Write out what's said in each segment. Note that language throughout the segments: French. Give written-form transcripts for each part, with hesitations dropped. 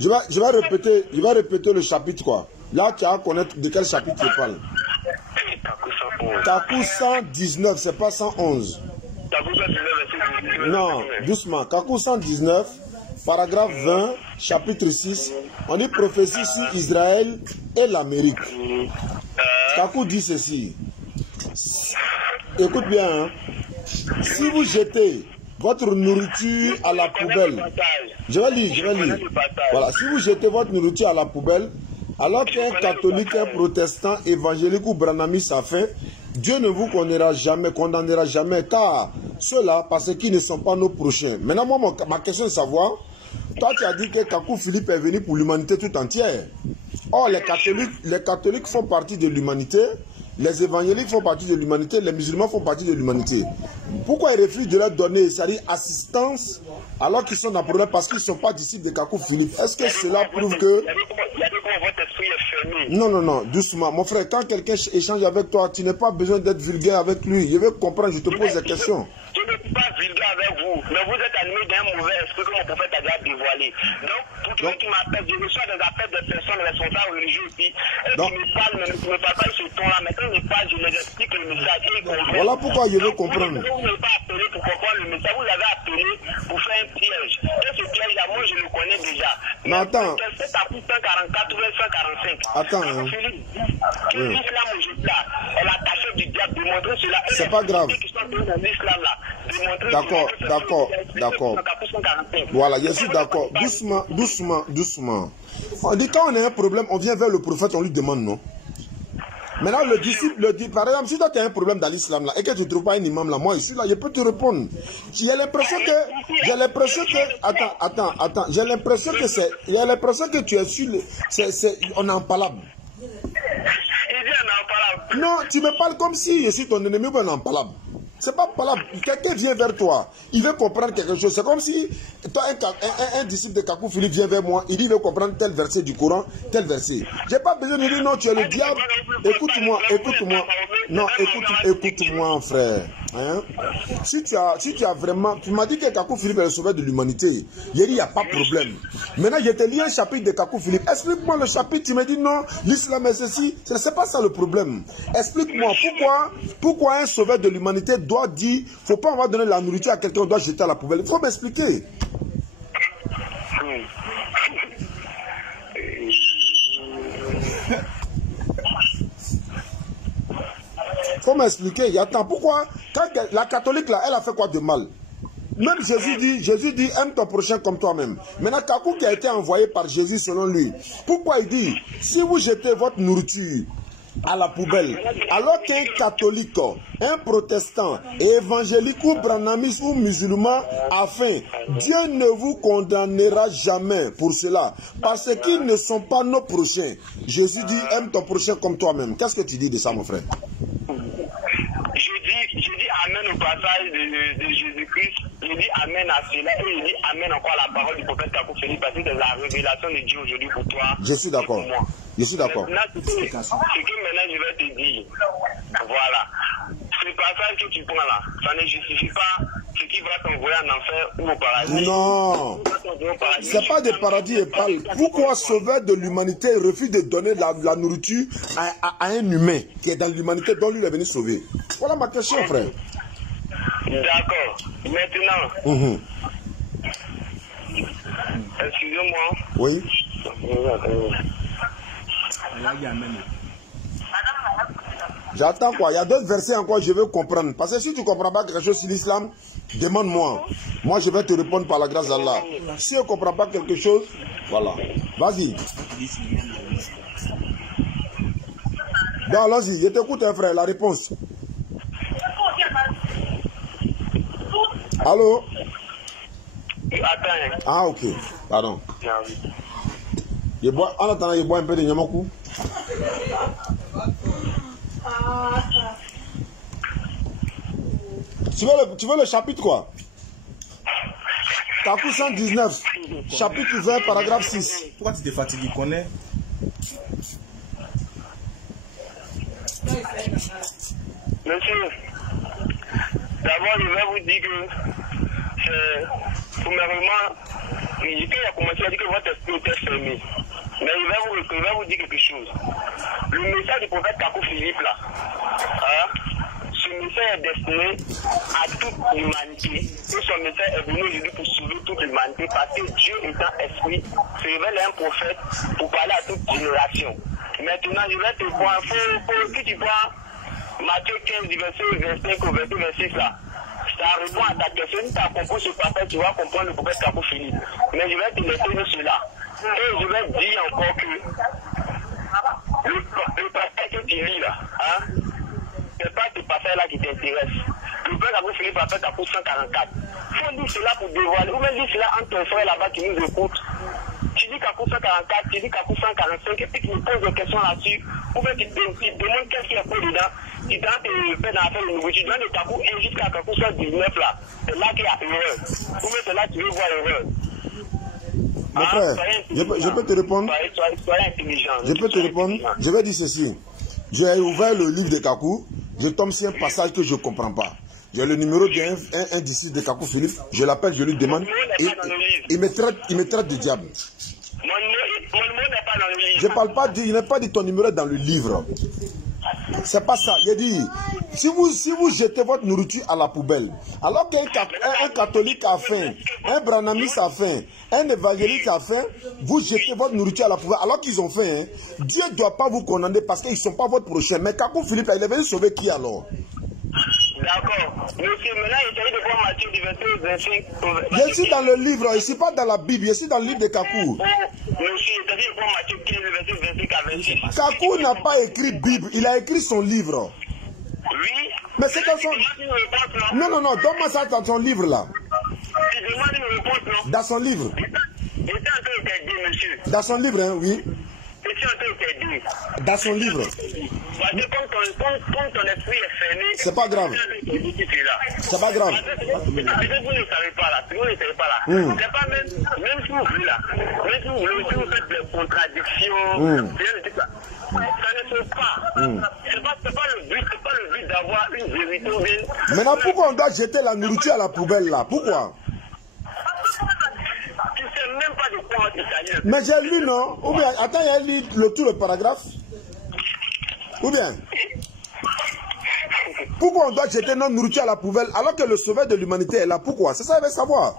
Je vais répéter le chapitre quoi. Là, tu as à connaître de quel chapitre tu parles. Kakou 119, c'est pas 111. Non, doucement. Kakou 119, paragraphe 20, chapitre 6. On dit prophétie sur Israël et l'Amérique. Kakou dit ceci. Écoute bien, hein. Si vous jetez votre nourriture à la poubelle, je vais lire. Voilà, si vous jetez votre nourriture à la poubelle, alors qu'un catholique, un protestant, évangélique ou branamiste a fait, Dieu ne vous condamnera jamais, car ceux-là, parce qu'ils ne sont pas nos prochains. Maintenant, moi, ma question est de savoir, toi, tu as dit que Kakou Philippe est venu pour l'humanité tout entière. Or, les catholiques font partie de l'humanité, les évangéliques font partie de l'humanité, les musulmans font partie de l'humanité. Pourquoi ils refusent de leur donner, c'est-à-dire assistance, alors qu'ils sont dans le problème parce qu'ils ne sont pas disciples de Kakou Philippe? Est-ce que cela prouve que... Non, doucement. Mon frère, quand quelqu'un échange avec toi, tu n'as pas besoin d'être vulgaire avec lui. Je veux comprendre, je te pose des questions. Je ne suis pas vulgaire avec vous, mais vous êtes animé d'un mauvais esprit que mon prophète a déjà dévoilé. Donc, pour tous ceux qui m'appellent, je reçois des appels de personnes responsables religieux ici. Et qui me parlent, mais ne me parlent pas sur ce ton-là. Mais quand ils me parlent, je les explique le message et ils comprennent. Voilà pourquoi je veux comprendre. Vous n'avez pas appelé pour comprendre le message, vous avez appelé pour faire un piège. Et ce piège-là, moi, je le connais déjà. Mais attends. C'est à 144 ou 145. Attends. Hein. L'islam aujourd'hui, est la cachette du diable. Démontrer cela. C'est pas grave. D'accord. Voilà, je suis d'accord. Doucement. On dit quand on a un problème, on vient vers le prophète, on lui demande non. Maintenant, le disciple le dit, par exemple, si toi tu as un problème dans l'islam là et que tu ne trouves pas un imam là, moi ici là, je peux te répondre. J'ai l'impression que tu es sur on est en palabre. Non, tu me parles comme si je suis ton ennemi ou on est en palabre. C'est pas palabre. Quelqu'un vient vers toi, il veut comprendre quelque chose. C'est comme si toi, un disciple de Kakou Philippe vient vers moi, il dit il veut comprendre tel verset du Coran, tel verset. J'ai pas besoin de dire non, tu es le diable. Écoute-moi. Non, écoute-moi, frère. Hein? Si tu as vraiment... Tu m'as dit que Kakou Philippe est le sauveur de l'humanité. Il n'y a pas de problème. Maintenant, je te lis un chapitre de Kakou Philippe. Explique-moi le chapitre. Tu me dis non, l'islam est ceci. C'est pas ça le problème. Explique-moi pourquoi un sauveur de l'humanité doit dire, faut pas avoir donné la nourriture à quelqu'un, on doit jeter à la poubelle. Il faut m'expliquer. Faut m'expliquer. Attends, pourquoi quand la catholique là, elle a fait quoi de mal? Même Jésus dit aime ton prochain comme toi-même. Maintenant, Kakou qui a été envoyé par Jésus selon lui, pourquoi il dit si vous jetez votre nourriture à la poubelle, alors qu'un catholique, un protestant, évangélique ou branamiste ou musulman a faim, Dieu ne vous condamnera jamais pour cela, parce qu'ils ne sont pas nos prochains. Jésus dit aime ton prochain comme toi-même. Qu'est-ce que tu dis de ça, mon frère? Je dis amen au passage de Jésus-Christ, je dis amen à cela et je dis amen encore à la parole du prophète Kakou Philippe parce que c'est la révélation de Dieu aujourd'hui pour toi. Je suis d'accord. Je suis d'accord. Ce que maintenant je vais te dire, voilà, ce passage que tu prends là, ça ne justifie pas ce qui va t'envoyer en enfer ou au paradis. Non, c'est pas des paradis et pas. Pourquoi sauveur de l'humanité refuse de donner la nourriture à un humain qui est dans l'humanité dont lui est venu sauver? Voilà ma question, frère. D'accord. Maintenant, excusez-moi. Oui. J'attends quoi? Il y a d'autres versets encore, je veux comprendre. Parce que si tu ne comprends pas quelque chose sur l'islam, demande-moi. Moi, je vais te répondre par la grâce d'Allah. Si tu ne comprends pas quelque chose, voilà. Vas-y. Bon, allons-y. Je t'écoute, hein, frère, la réponse. Allô? Attends. Ah, ok. Pardon. En attendant, je bois un peu de Nyamakou. Tu veux le chapitre quoi? Kakou 119, chapitre 20, paragraphe 6. Pourquoi tu te fatigues, tu connais? Monsieur, d'abord je vais vous dire que premièrement, quand il a commencé à dire que votre esprit était fermé, fini. Mais il va vous dire quelque chose. Le message du prophète Kakou Philippe là, ce message est destiné à toute l'humanité. Et son message est venu aujourd'hui pour sauver toute l'humanité parce que Dieu étant esprit se révèle à un prophète pour parler à toute génération. Maintenant, je vais te prendre, si tu prends Matthieu 15, verset 5 au verset 6 là. Ça répond à ta question. Si tu as compris ce prophète, tu vas comprendre le prophète Kakou Philippe. Mais je vais te laisser cela. Et je vais dire encore que le passage que tu lis là, c'est pas ce passage-là qui t'intéresse. Le prophète Kakou Philippe a fait Kakou 144. Il faut lire cela pour dévoiler. Ou même lire cela entre ton frère là-bas qui nous écoute. Tu dis Kakou 144, tu dis Kakou 145, et puis tu me poses des questions là-dessus. Ou bien tu te demandes qu'est-ce qu'il y a pour dedans. Tu dois te faire dans l'affaire de nouveau. Tu dois le Kakou 1 jusqu'à Kakou 119 là. C'est là qu'il y a erreur. Ou bien c'est là que tu veux voir erreur. Mon frère, je peux te répondre. Soyez intelligent. Je peux te répondre. Je vais dire ceci. J'ai ouvert le livre de Kakou. Je tombe sur un passage que je ne comprends pas. J'ai le numéro d'un disciple de Kakou Philippe. Je l'appelle, je lui demande. Il me traite de diable. Mon numéro n'est pas dans le livre. Je ne parle pas, il n'est pas dit ton numéro dans le livre. C'est pas ça. Il dit, si vous jetez votre nourriture à la poubelle, alors qu'un catholique a faim, un branamiste a faim, un évangéliste a faim, vous jetez votre nourriture à la poubelle, alors qu'ils ont faim, Dieu ne doit pas vous condamner parce qu'ils ne sont pas votre prochain. Mais Kakou Philippe, il est venu sauver qui alors? D'accord. Monsieur, maintenant, essayez de voir Matthieu du verset 25. Je suis dans le livre, je ne suis pas dans la Bible, je suis dans le livre de Kakou. Monsieur, essayez de voir Matthieu 15, verset 25 à 26. Kakou n'a pas écrit Bible, il a écrit son livre. Oui. Mais c'est dans son... Non, donne-moi ça dans son livre là. Tu demandes une réponse, non? Dans son livre. Il est en train de t'aider, monsieur. Dans son livre, hein, oui. Je suis en train de t'aider. Dans son livre. Parce que comme ton esprit est fermé... C'est pas grave. C'est pas grave. Parce que vous ne savez pas là. Vous ne savez pas là. C'est pas même si vous voulez là. Même si vous voulez, si vous faites des contradictions, ça ne se pas. C'est pas le but d'avoir une vérité ou bien... Maintenant, pourquoi on doit jeter la nourriture à la poubelle là? Pourquoi? Tu sais même pas de quoi il s'agit. Mais j'ai lu, non? Ou bien, attends, il y a lu le paragraphe? Ou bien? Pourquoi on doit jeter notre nourriture à la poubelle alors que le sauveur de l'humanité est là? Pourquoi? C'est ça, il veut savoir.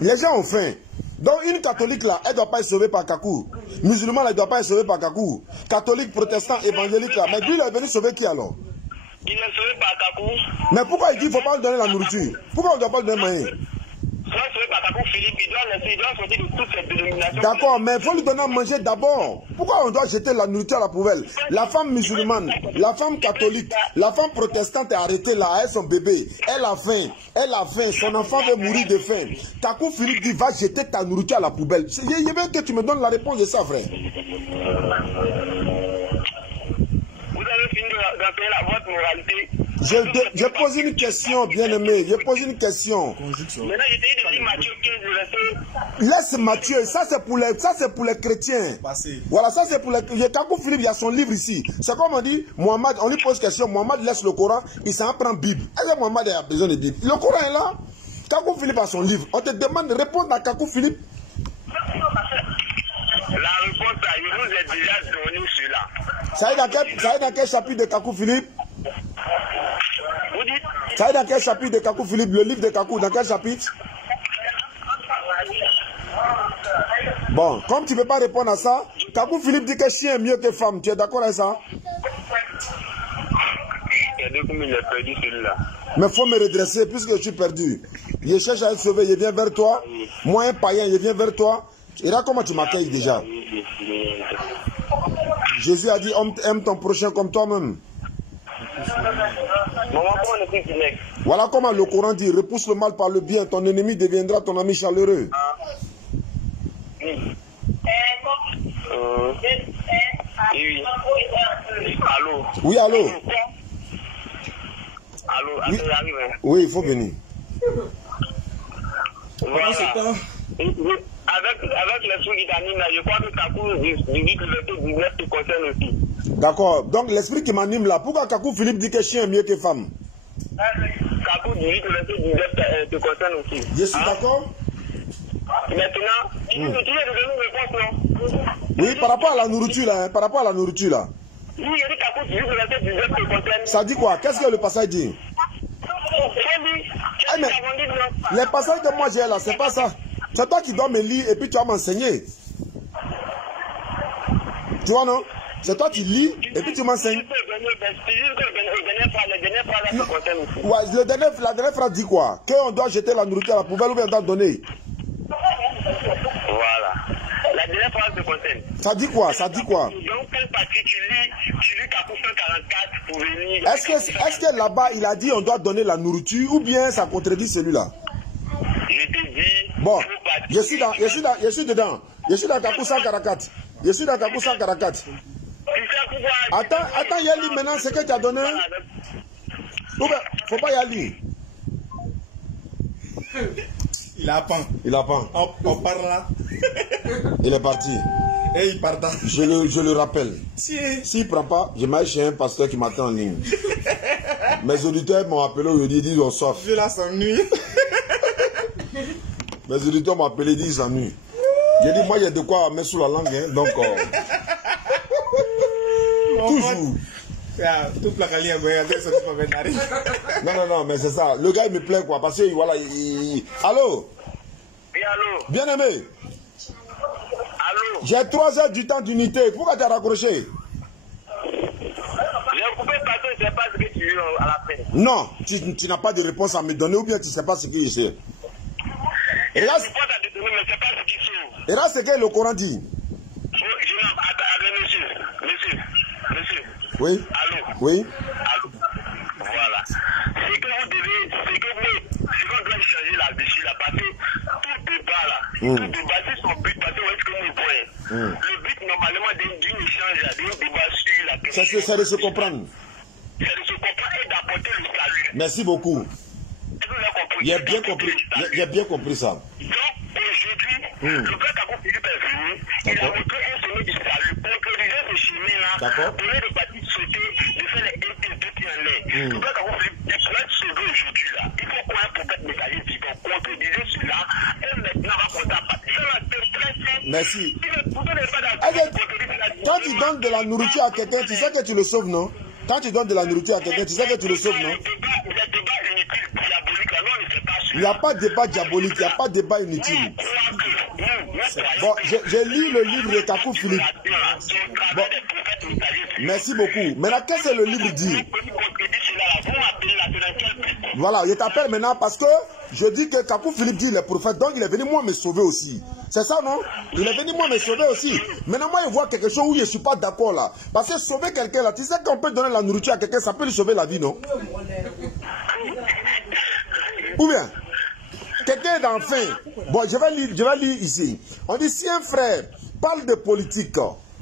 Les gens ont faim. Donc une catholique là, elle ne doit pas être sauvée par Kakou. Musulman là, elle ne doit pas être sauvée par Kakou. Catholique, protestant, évangélique là. Mais lui, il est venu sauver qui alors? Il est sauvé par Kakou. Mais pourquoi il dit qu'il ne faut pas lui donner la nourriture? Pourquoi on ne doit pas lui donner moyen? D'accord, mais il faut lui donner à manger d'abord. Pourquoi on doit jeter la nourriture à la poubelle? La femme musulmane, la femme catholique, la femme protestante est arrêtée là, elle son bébé. Elle a faim, son enfant veut mourir de faim. Kakou Philippe dit, va jeter ta nourriture à la poubelle. Je veux que tu me donnes la réponse de ça, frère. Vous avez fini d'enseigner votre moralité. Je pose une question, bien-aimé. Je pose une question. Maintenant, j'essaie de lire Matthieu 15, verset. Laisse Matthieu, ça c'est pour les chrétiens. Voilà, ça c'est pour les chrétiens. Kakou Philippe, il y a son livre ici. C'est comme on dit, Mohamed, on lui pose question, Mohamed laisse le Coran, il s'en prend Bible. Est-ce que Mohamed a besoin de Bible? Le Coran est là. Kakou Philippe a son livre. On te demande de répondre à Kakou Philippe. La réponse, je vous ai déjà donné cela. Ça est dans quel chapitre de Kakou Philippe? Vous dites? Ça est dans quel chapitre de Kakou Philippe? Le livre de Kakou, dans quel chapitre? Bon, comme tu ne peux pas répondre à ça, Kakou Philippe dit que chien est mieux que femme. Tu es d'accord avec ça? Mais il faut me redresser puisque je suis perdu. Je cherche à être sauvé, je viens vers toi. Moi, un païen, je viens vers toi. Et là, comment tu m'accueilles déjà? Jésus a dit, aime ton prochain comme toi-même. Voilà comment le Coran dit, repousse le mal par le bien, ton ennemi deviendra ton ami chaleureux. Oui. Allô? Oui, allô? Allô, oui, il faut venir. Voilà. Avec l'esprit qui t'anime, je crois que Kakou dit que le 19 te concerne aussi. D'accord. Donc l'esprit qui m'anime là, pourquoi Kakou Philippe dit que chien est mieux que femme? Kakou dit que le 19 te concerne aussi. Je suis d'accord. Maintenant, Oui, par rapport à la nourriture là, hein, par rapport à la nourriture là. Ça dit quoi? Qu'est-ce que le passage dit? Ah, mais les passages que moi j'ai là, c'est pas ça. C'est toi qui dois me lire et puis tu vas m'enseigner. Tu vois, non? C'est toi qui lis et puis tu m'enseignes. Ouais, la dernière phrase dit quoi? Qu'on doit jeter la nourriture à la poubelle ou bien on doit donner? Voilà. La dernière phrase de Fontaine. Ça dit quoi? Ça dit quoi? Donc, quelle partie tu lis Capou 144 pour venir. Est-ce que là-bas, il a dit on doit donner la nourriture ou bien ça contredit celui-là? Je te dis. Bon, je suis dedans. Je suis dans Capou 144. Je suis dans Capou 144. Attends, Yali, maintenant, ce que tu as donné. Ou bien, faut pas y aller. Il a pas. Il a pas. On part là. Il est parti. Et il part. Je le rappelle. S'il ne prend pas, je m'aille chez un pasteur qui m'attend en ligne. Mes auditeurs m'ont appelé aujourd'hui, ils disent on sort. Je la s'ennuie. Mes auditeurs m'ont appelé, ils disent s'ennuie. J'ai dit, moi, il y a de quoi mettre sous la langue, hein, donc. Toujours. Non, mais c'est ça. Le gars, il me plaît, quoi, parce que, voilà, Allô? Oui, allô? Bien aimé. Allô? J'ai 3 heures du temps d'unité. Pourquoi tu as raccroché? J'ai coupé parce que je ne sais pas ce que tu veux à la fin. Non, tu n'as pas de réponse à me donner ou bien tu ne sais pas ce qu'il sait. Et là, ce que le Coran dit. Monsieur. Oui. Allô? Oui. Allô? Voilà. C'est que vous devez, c'est qu'on doit changer là-dessus, là, parce que tout débat là, tout débat, c'est son but, parce que vous voyez ce que nous voyons. Le but normalement d'un échange, d'un débat sur la question. C'est de se comprendre. C'est de se comprendre et d'apporter le salut. Merci beaucoup. J'ai bien compris ça. Donc aujourd'hui, le frère Capou Philippe est venu, il a montré un chemin du salut, concrétiser ce chemin-là, pour les partis sauter, de faire les interdites en l'air. Le frère Capou Philippe, il faut être sauvé aujourd'hui là. Il faut qu'on ait un prophète messager vivant, concrétiser cela, et maintenant va compter à partir. Merci. Quand tu donnes de la nourriture à quelqu'un, tu sais que tu le sauves, non? Quand tu donnes de la nourriture à quelqu'un, tu sais que tu le sauves, non? Il n'y a pas de débat diabolique, il n'y a pas de débat inutile. Bon, j'ai lu le livre de Capou Philippe. Bon, merci beaucoup. Maintenant, qu'est-ce que le livre dit? Voilà, je t'appelle maintenant parce que je dis que Capou Philippe dit il est prophète, donc il est venu moi me sauver aussi. C'est ça, non? Il est venu moi me sauver aussi. Maintenant, moi, je vois quelque chose où je ne suis pas d'accord là. Parce que sauver quelqu'un là, tu sais qu'on peut donner la nourriture à quelqu'un, ça peut lui sauver la vie, non? Ou bien, quelqu'un d'enfin. Bon, je vais lire ici. On dit si un frère parle de politique,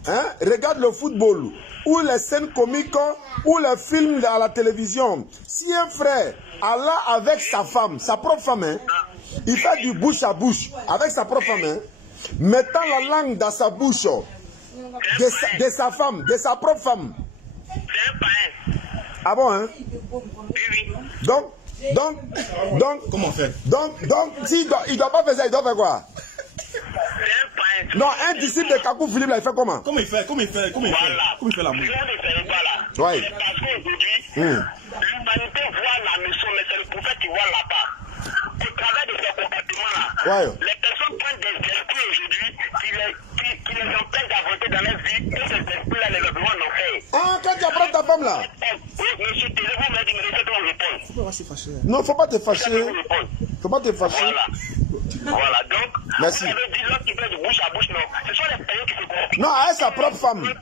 hein, regarde le football, ou les scènes comiques, ou les films à la télévision. Si un frère alla avec sa femme, sa propre femme, hein, il fait du bouche à bouche avec sa propre femme, hein, mettant la langue dans sa bouche de sa femme, de sa propre femme. Ah bon, hein? Donc, comment on fait? Donc, s'il il doit pas faire ça, il doit faire quoi? Non, un disciple de Capou Philippe, là, il fait comment? Comment il fait l'amour? Oui. Parce qu'aujourd'hui, l'humanité voit la mission, mais c'est le prophète qui voit là-bas. Au travers de ce comportement-là, les personnes prennent des esprits aujourd'hui qui les empêchent d'avancer dans leur vie, et ces esprits-là les reprennent en enfer. Ah, quand tu apprends ta femme là? Oui, monsieur, vous m'a dit, mais laissez-moi répondre. Non, faut pas te fâcher. Faut pas te fâcher. Voilà, donc, merci. Vous avez dit l'autre qui fait de bouche à bouche, non. Ce sont les païens qui se comportent. Non, elle sa propre femme. Même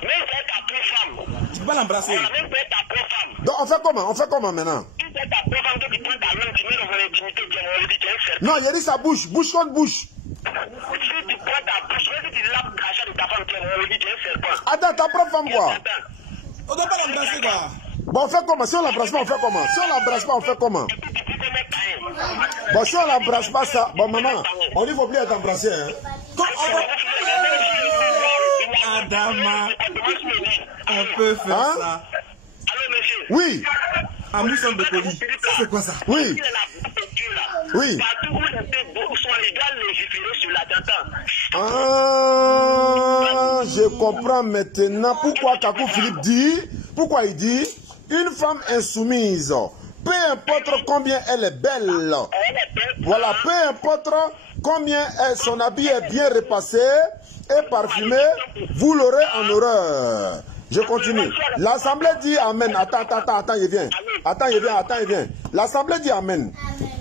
c'est ta propre femme. Tu peux pas l'embrasser. Voilà, même c'est ta propre femme. Donc, on fait comment maintenant? Si c'est ta propre femme que tu prends ta langue, tu mets dans ton intimité, tu as dit, tu es un serpent. Non, il a dit sa bouche, bouche contre bouche. Si tu prends ta bouche, même si tu lapes crachat de ta femme, tu as dit, tu es un serpent. Attends, ta propre femme quoi? On doit pas l'embrasser quoi? Bon, on fait comment? Si on l'embrasse pas, on fait comment? Si on l'embrasse pas, on fait comment? Bon, si on l'embrasse pas ça, bon maman, on dit qu'il ne faut plus être embrassé, hein? Adama, on peut faire ça. Allô, monsieur? Oui. À mousson de colis. C'est quoi ça? Oui. Oui. Partout où les sont légales, les légiférer sur la t'entends. Ah, je comprends maintenant pourquoi Kakou Philippe dit, pourquoi il dit, une femme insoumise, peu importe combien elle est belle, voilà, peu importe combien son habit est bien repassé et parfumé, vous l'aurez en horreur. Je continue. L'Assemblée dit Amen. Attends, il vient. Attends, il vient. L'Assemblée dit Amen.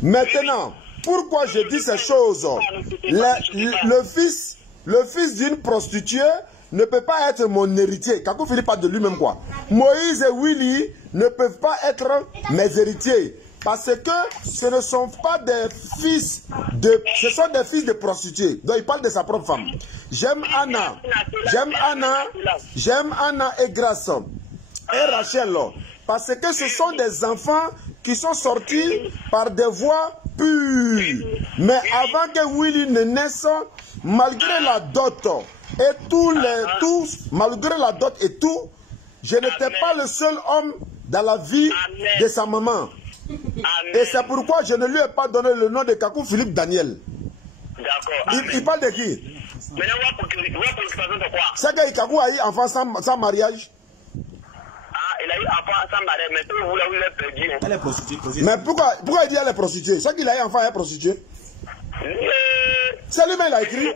Maintenant, pourquoi je dis ces choses? Le fils d'une prostituée ne peut pas être mon héritier. Kakou Philippe parle de lui-même quoi. Moïse et Willy ne peuvent pas être mes héritiers. Parce que ce ne sont pas des fils de... Ce sont des fils de prostituées. Donc il parle de sa propre femme. J'aime Anna et Grace et Rachel. Parce que ce sont des enfants qui sont sortis par des voies pures. Mais avant que Willy ne naisse, malgré la dot et malgré la dot et tout, je n'étais pas le seul homme dans la vie de sa maman. Et c'est pourquoi je ne lui ai pas donné le nom de Kakou Philippe Daniel. D'accord. Il parle de qui? C'est que Kakou a eu enfant sans mariage. Il a eu enfant sans mariage, mais vous l'avez perdu. Elle est prostituée. Mais pourquoi il dit elle est prostituée? C'est qu'il a eu enfant, elle est prostituée. C'est lui-même qui l'a écrit.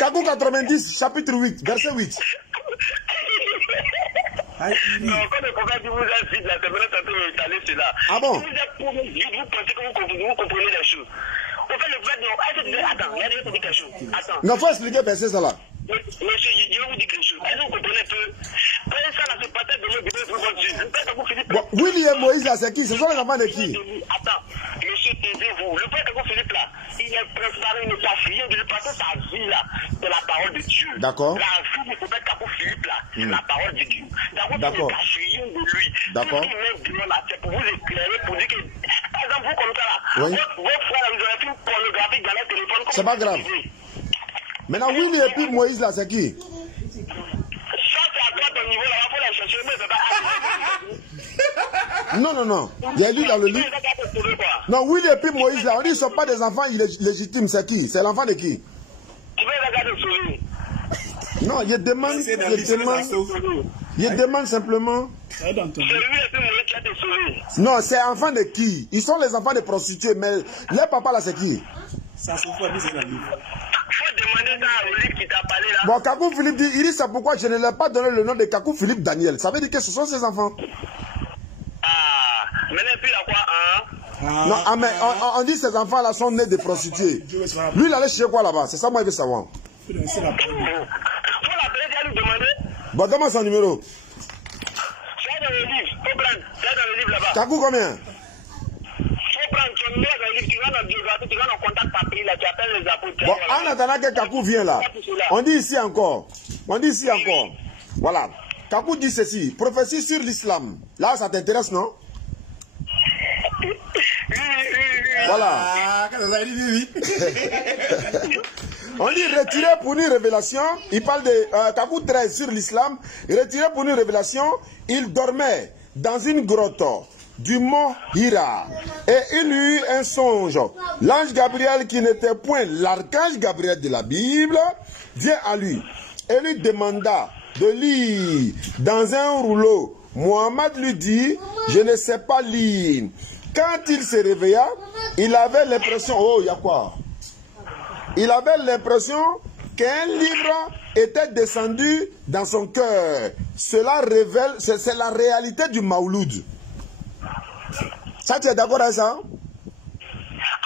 Kakou 90, chapitre 8, verset 8. Non, quand le prophète vous a dit la semaine dernière, il est allé cela. Ah bon? Vous pensez que vous comprenez les choses. Au fait, le prophèt dit, attends, il y a des quelque chose. Attends. Non, il faut expliquer verset ça là. Monsieur, je vais vous dire quelque chose. Est-ce que vous comprenez peu? Quand ça là se passait de l'autre côté, vous comprenez. Bon, Willy et Moïse là, c'est qui? Ce sont les enfants de qui? Attends, monsieur, taisez-vous. Le frère Kakou Philippe là, il est préparé, il ne cache rien de lui passer sa vie là, de la parole de Dieu. D'accord. La vie du prophète Kakou Philippe là, c'est la parole de Dieu. D'accord. Il ne cache rien de lui. D'accord. Tout ce qu'il met dehors là, c'est pour vous éclairer, pour dire que, par exemple, vous comme ça là, oui. votre frère là, vous avez fait une pornographique dans le téléphone. C'est pas grave. Maintenant, Willy et puis Moïse là, c'est qui? Ça, c'est à toi ton niveau là, il faut la chercher, mais c'est pas. Non. Il y a lu dans le livre. Non, Willy et puis Moïse là, on dit qu'ils ne sont pas des enfants illégitimes, c'est qui? C'est l'enfant de qui? Tu veux regarder celui. Non, il demande simplement. C'est lui et puis Moïse qui a été sauvé. Non, c'est enfant de qui? Ils sont les enfants des prostituées, mais leur papa là, c'est qui? Ça se fait, c'est la vie. Faut demander ça au livre qui t'a parlé là. Bon, Kakou Philippe dit, il dit c'est pourquoi je ne lui ai pas donné le nom de Kakou Philippe Daniel. Ça veut dire que ce sont ses enfants. Ah, maintenant puis là quoi, hein? Non, mais on dit que ces enfants là sont nés de prostituées. Lui, il allait chercher quoi là-bas? C'est ça moi il veut savoir. Faut l'appeler, déjà lui demander. Bon, donne-moi son numéro. C'est dans le livre, faut prendre, c'est dans le livre là-bas. Kakou combien? Faut prendre son numéro dans le livre, tu vas dans le biographie, tu vas dans le contact papier là, tu appelles les apôtres. Bon, en attendant que Kakou vienne là, on dit ici encore. Voilà. Kakou dit ceci, prophétie sur l'islam. Là, ça t'intéresse, non? Voilà. Ah, quand ça dit oui. On dit retiré pour une révélation. Il parle de Kakou 13 sur l'islam. Retiré pour une révélation. Il dormait dans une grotte du mont Hira. Et il eut un songe. L'ange Gabriel, qui n'était point l'archange Gabriel de la Bible, vient à lui et lui demanda de lire dans un rouleau. Mohammed lui dit, je ne sais pas lire. Quand il se réveilla, il avait l'impression, oh, il y a quoi? Il avait l'impression qu'un livre était descendu dans son cœur. Cela révèle, c'est la réalité du Mauloud. Ça, tu es d'accord avec ça?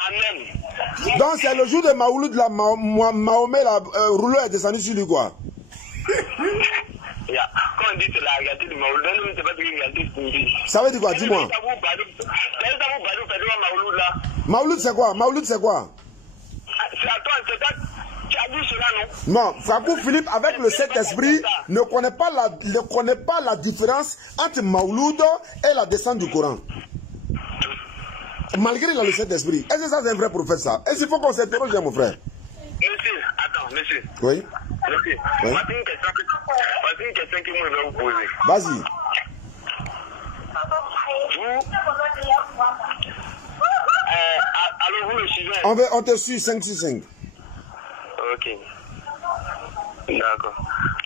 Amen. Donc, c'est le jour de Mauloud, là, Mahomet, le rouleau est descendu sur lui, quoi. Quand on dit c'est la réalité du Mauloud, c'est pas une réalité. Ça veut dire quoi? Dis-moi. Mauloud, c'est quoi? Mauloud, c'est quoi? C'est à toi, c'est toi. Tu as dit cela, non? Non, Kakou Philippe, avec le Saint-Esprit, ne connaît pas la différence entre Mauloud et la descente du Coran. Malgré le Saint-Esprit. Est-ce que ça, c'est un vrai prophète, ça? Est-ce qu'il faut qu'on s'interroge, mon frère? Monsieur, attends, monsieur. Oui. Monsieur, oui. Voici une question que moi je vais vous poser. Vas-y. Allô, vous me suivez? On te suit 565. Ok. D'accord.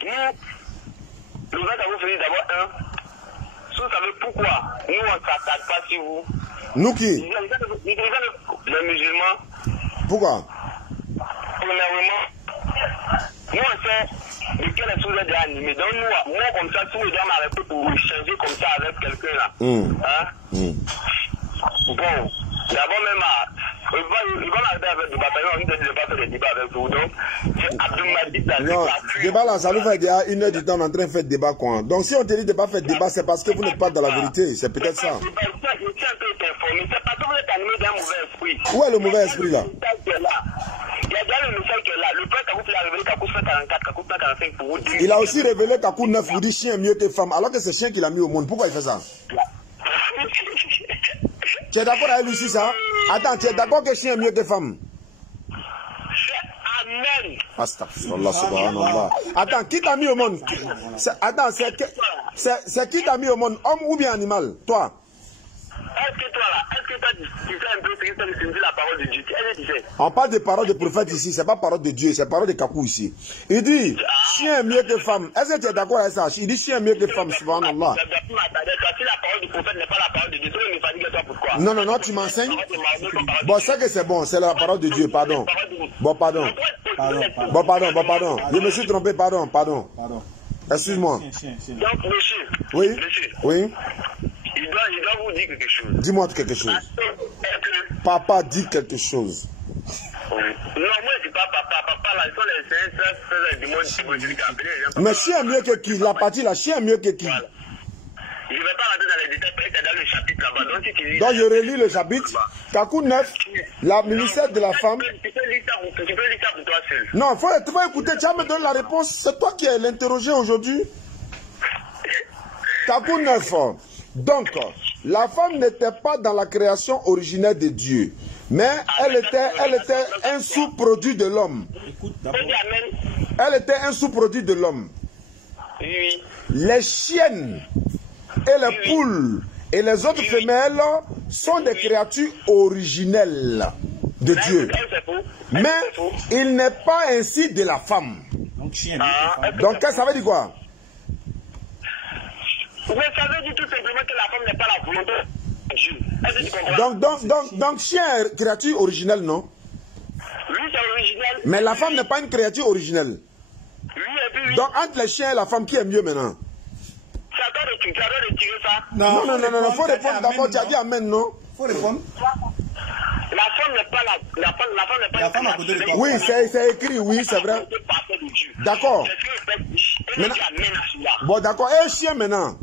Nous, le va vous faire d'abord un. Si vous savez pourquoi nous on ne s'attaque pas sur vous. Nous qui? Les musulmans. Pourquoi? Premièrement, nous on sait de quelle chose est animé. Donc nous, moi comme ça, si vous dois m'arrêter pour changer comme ça avec quelqu'un là. Hein? Bon, d'abord même ils vont arrêter avec le bataillon, on ne peut pas faire des débats avec vous. Donc, c'est Abdoumadi. Non, débat là, ça nous fait déjà 1 heure du temps en train de faire débat quoi. Donc si on te dit de pas faire débat, c'est parce que vous n'êtes pas dans la vérité. C'est peut-être ça. Je suis un peu informé. C'est parce que vous êtes animé d'un mauvais esprit. Où est le mauvais esprit là? Il y a déjà le message qui est là. Le père Kakou a révélé Kakou 44, Kakou 45 pour vous dire. Il a aussi révélé Kakou 9 vous dit chien mieux que femme, alors que c'est chien qu'il a mis au monde. Pourquoi il fait ça? Tu es d'accord avec lui ici ça? Attends, tu es d'accord que chien est mieux que femme? Amen. Astaghfirullah, subhanallah. Attends, qui t'a mis au monde? Attends, c'est qui t'a mis au monde? Homme ou bien animal? Toi? Est-ce que toi là, est-ce que toi tu sais un peu ce que c'est la parole de Dieu? Qu'est-ce que tu sais? On parle de parole de prophète ici, c'est pas parole de Dieu, c'est parole de Kakou ici. Il dit, chien est mieux que femme. Est-ce que tu es d'accord avec ça? Il dit, chien est mieux que femme, subhanallah. Si la parole du prophète n'est pas la parole de Dieu, tu ne me fatigue que toi pourquoi? Non, non, non, tu m'enseignes. Bon, c'est que c'est bon, c'est la parole de Dieu, pardon. Bon, pardon. Bon, pardon. Je me suis trompé, pardon. Excuse-moi. Donc, monsieur. Oui? Monsieur. Oui? Il doit vous dire quelque chose. Dis-moi quelque chose. Papa dit quelque chose. Non, moi je dis pas papa. Papa là, ils sont les démons du mais chien est mieux que qui? La partie là, chien est mieux que qui? Voilà. Je ne vais pas rentrer dans les détails, peut-être dans le chapitre là-bas. Donc je relis le chapitre. Kakou 9, la ministère de la femme. Tu peux lire ça pour toi seul. Non, faut écouter, tu vas me donner la réponse. C'est toi qui es l'interrogé aujourd'hui. Kakou 9. Donc, la femme n'était pas dans la création originelle de Dieu, mais elle était un sous-produit de l'homme. Elle était un sous-produit de l'homme. Oui. Les chiennes et les poules et les autres femelles sont des créatures originelles de Dieu. Mais il n'est pas ainsi de la femme. Donc, ça veut dire quoi? Mais ça veut dire tout simplement que la femme n'est pas la volonté de Dieu. Donc, chien est créature originelle, non? Oui, c'est originel. Mais la femme n'est pas une créature originelle. Oui, et puis oui. Donc, entre les chiens et la femme, qui est mieux maintenant? C'est à toi de tirer ça. Non, faut répondre d'abord. Tu as dit amen, non? Faut répondre. La femme n'est pas la femme à côté de toi. Oui, c'est écrit, oui, c'est vrai. D'accord. Bon, d'accord. Et chien maintenant?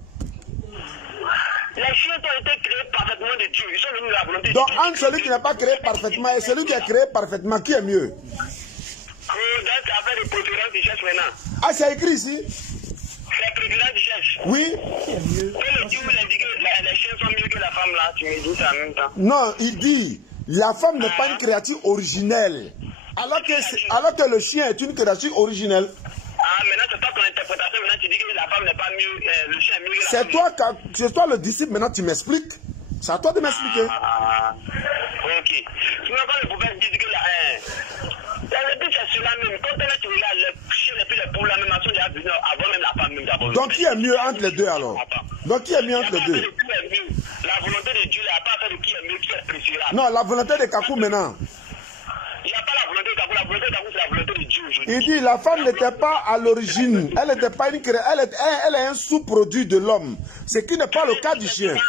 Les chiens ont été créés parfaitement de Dieu. Ils sont venus de la volonté de Dieu. Donc, entre celui qui n'est pas créé parfaitement et celui qui est créé parfaitement, qui est mieux? Donc, ça fait des préférences de cherche maintenant. Ah, c'est écrit ici? C'est préférence de cherche. Oui. Le Dieu me dit que les chiens sont mieux que la femme là. Tu me dis ça en même temps. Non, il dit, la femme n'est pas une créature originelle. Alors que le chien est une créature originelle. Ah, maintenant, c'est pas ton interprétation. Maintenant, tu dis que la femme n'est pas mieux, le chien est mieux que la femme. C'est toi le disciple, maintenant tu m'expliques. C'est à toi de m'expliquer. Ah, ok. Sinon, quand le prophète dit que le but c'est cela même. Quand tu regardes le chien et puis les poules, la même façon, il y a venu avant même la femme même d'abord. Donc, qui est mieux entre les deux alors? Donc, qui est mieux entre les deux? La volonté de Dieu, il n'a pas fait de qui est mieux, qui est préférable. Non, la volonté de Kakou maintenant. Il n'y a pas la volonté de Kakou. La volonté de Kakou, c'est la volonté de Dieu aujourd'hui. Il dit, la femme n'était pas à l'origine. Elle n'était pas une créature. Elle est un sous-produit de l'homme. Ce qui n'est pas le cas du chien. Mais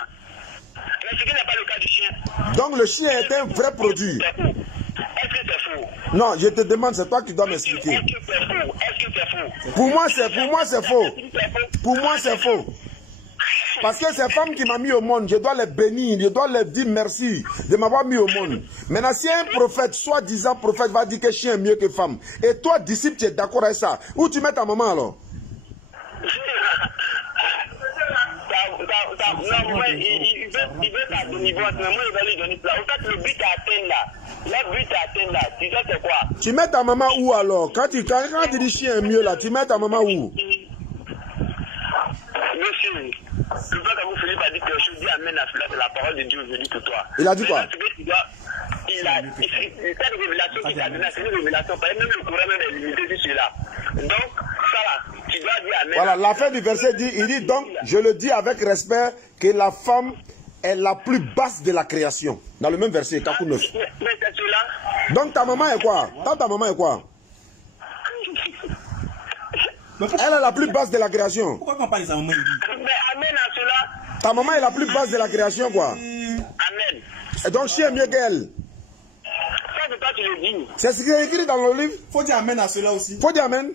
ce qui n'est pas le cas du chien. Donc, le chien est un vrai produit. Est-ce que c'est faux? Non, je te demande, c'est toi qui dois m'expliquer. Est-ce que c'est faux? Est-ce que c'est faux? Pour moi, c'est faux. Pour moi, c'est faux. Parce que ces femmes qui m'ont mis au monde, je dois les bénir, je dois leur dire merci de m'avoir mis au monde. Maintenant, si un prophète, soi-disant prophète, va dire que chien est mieux que femme, et toi, disciple, tu es d'accord avec ça, où tu mets ta maman alors? Non, il veut ta niveau, mais moi, il va lui donner plat. En fait, le but à atteindre là, tu sais c'est quoi? Tu mets ta maman où alors? Quand tu dis chien est mieux là, tu mets ta maman où? Monsieur, le père Kabou Philippe a dit que je dis amen à cela, c'est la parole de Dieu aujourd'hui pour toi. Il a dit quoi? Il cette révélation qui t'a donné, c'est une révélation, même le Coran même est limité sur cela. Donc, ça là, tu dois dire amen. Voilà, la fin du verset dit, il dit donc, je le dis avec respect, que la femme est la plus basse de la création. Dans le même verset, Kakou 9. Mais c'est cela. Donc ta maman est quoi? Ta maman est quoi? Elle est la plus basse de la création. Pourquoi on parle de sa maman? Mais amen à cela. Ta maman est la plus basse de la création, quoi. Amen. Et donc, chien est mieux qu'elle. Ça, c'est toi qui le dis. C'est ce qui est écrit dans le livre. Faut dire amen à cela aussi. Faut dire amen.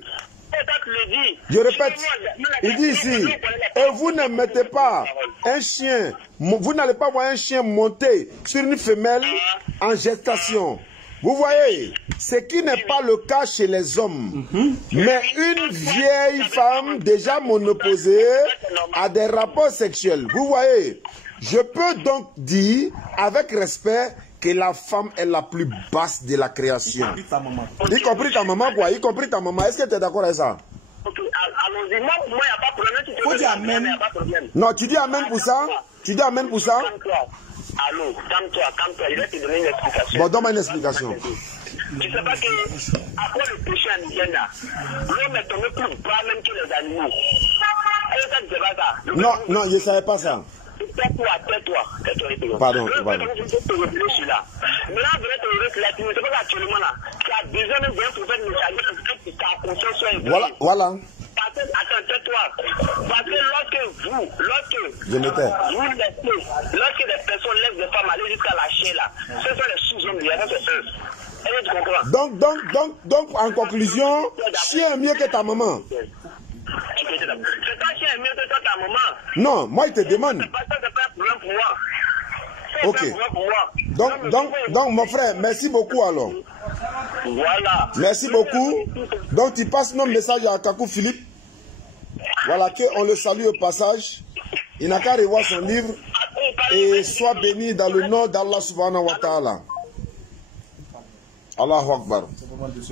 C'est toi qui le dis. Je répète, il dit ici, et vous ne mettez pas un chien, vous n'allez pas voir un chien monter sur une femelle en gestation. Vous voyez, ce qui n'est pas le cas chez les hommes. Mais une vieille femme déjà monoposée a des rapports sexuels. Vous voyez, je peux donc dire avec respect que la femme est la plus basse de la création. Y compris ta maman, quoi. Y compris ta maman. Est-ce que tu es d'accord avec ça? Ok, allons-y. Moi, il n'y a pas de problème. Faut dire amen. Il n'y a pas de problème. Non, tu dis amen pour ça? Tu dis amen pour ça? Allô, calme-toi, il va te donner une explication. Bon, donne-moi une explication. Tu sais pas que, après le péché en Uganda, là, l'homme est tombé plus bas même que les animaux. Et ça, c'est pas ça. Non, non, je ne savais pas ça. Tais-toi. Pardon. Je vais te revenir sur là. Maintenant, je vais te revenir sur là. Tu ne sais pas actuellement là. Tu as besoin même d'un prophète messager pour que ta conscience soit éveillée. Voilà. Attends, tais-toi. Parce que lorsque Je m'étais. vous laissez, lorsque les personnes laissent les femmes aller jusqu'à la chair là, ce sont les sous-hommes, c'est eux. Est-ce que tu comprends? Donc, en conclusion, chien est mieux que ta maman. C'est ta chien est mieux que ta maman. Non, moi, il te demande. C'est pas un problème pour moi. Ok. Donc, mon frère, merci beaucoup alors. Voilà. Merci beaucoup. Donc, tu passes notre message à Kakou Philippe. Voilà, qu'on le salue au passage. Il n'a qu'à revoir son livre. Et soit béni dans le nom d'Allah subhanahu wa ta'ala. Allahu Akbar.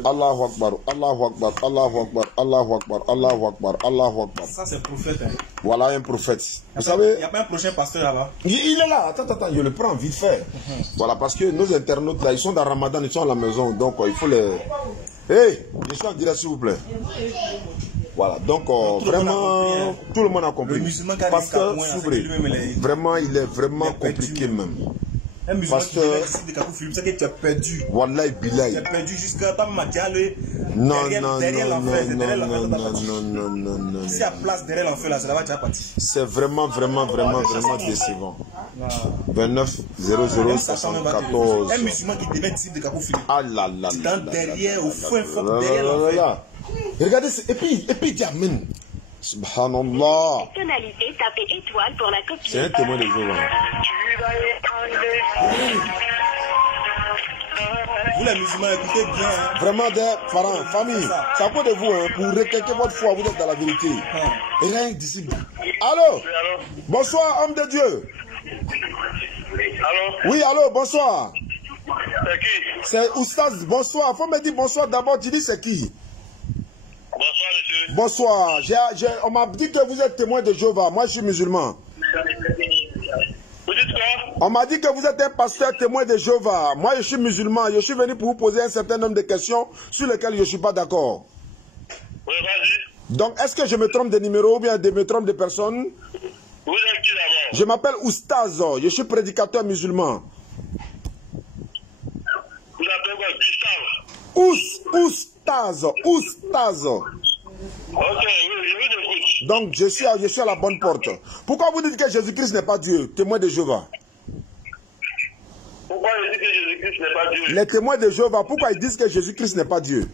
Allahu Akbar. Allahu Akbar. Allahu Akbar. Allahu Akbar. Allahu Akbar. Allahu Akbar. Ça, c'est un prophète. Hein. Voilà un prophète. Vous savez. Il n'y a pas un prochain pasteur là-bas. Il est là. Attends, je le prends vite fait. Voilà, parce que nos internautes là, ils sont dans Ramadan, ils sont à la maison. Donc, il faut les. Hey, je suis en direct, s'il vous plaît. Voilà, donc vraiment, tout le monde a compris. Parce que, vraiment, il est vraiment compliqué même. Un musulman qui vient ici de Kakou Philippe, c'est que tu as perdu. Wallahi billahi. Tu as perdu jusqu'à ta matiale. Non. Si à place derrière l'enfer là, c'est là-bas que tu as parti. C'est vraiment décevant. 29 00 74. Un musulman qui devait ici de Kakou Philippe. Ah là là. Derrière, au fond, derrière l'enfer. Regardez, et puis dis amen. Subhanallah. Tonalité, tapez étoile pour la copie. C'est un témoin de Jéhovah. Vous les musulmans, écoutez bien. Hein. Vraiment des parents, famille, c'est à cause de vous, hein, pour requêter votre foi, vous êtes dans la vérité. Et rien que disciple. Allô? Bonsoir, homme de Dieu. Allô? Oui, allô, bonsoir. C'est qui? C'est Oustaz, bonsoir. Faut me dire bonsoir d'abord, tu dis c'est qui? Bonsoir, monsieur. Bonsoir. On m'a dit que vous êtes témoin de Jéhovah. Moi, je suis musulman. Vous dites quoi? On m'a dit que vous êtes un pasteur témoin de Jéhovah. Moi, je suis musulman. Je suis venu pour vous poser un certain nombre de questions sur lesquelles je ne suis pas d'accord. Oui, vas-y. Donc, est-ce que je me trompe de numéro ou bien je me trompe de personne? Vous êtes qui d'abord? Je m'appelle Oustaz. Je suis prédicateur musulman. Vous appelez quoi? Gustave? Oustaz. Ok, oui, je vous écoute. Donc, je suis à la bonne porte. Pourquoi vous dites que Jésus-Christ n'est pas Dieu, témoin de Jéhovah? Pourquoi je dis que Jésus-Christ n'est pas Dieu? Les témoins de Jéhovah, pourquoi ils disent que Jésus-Christ n'est pas Dieu? Et vous,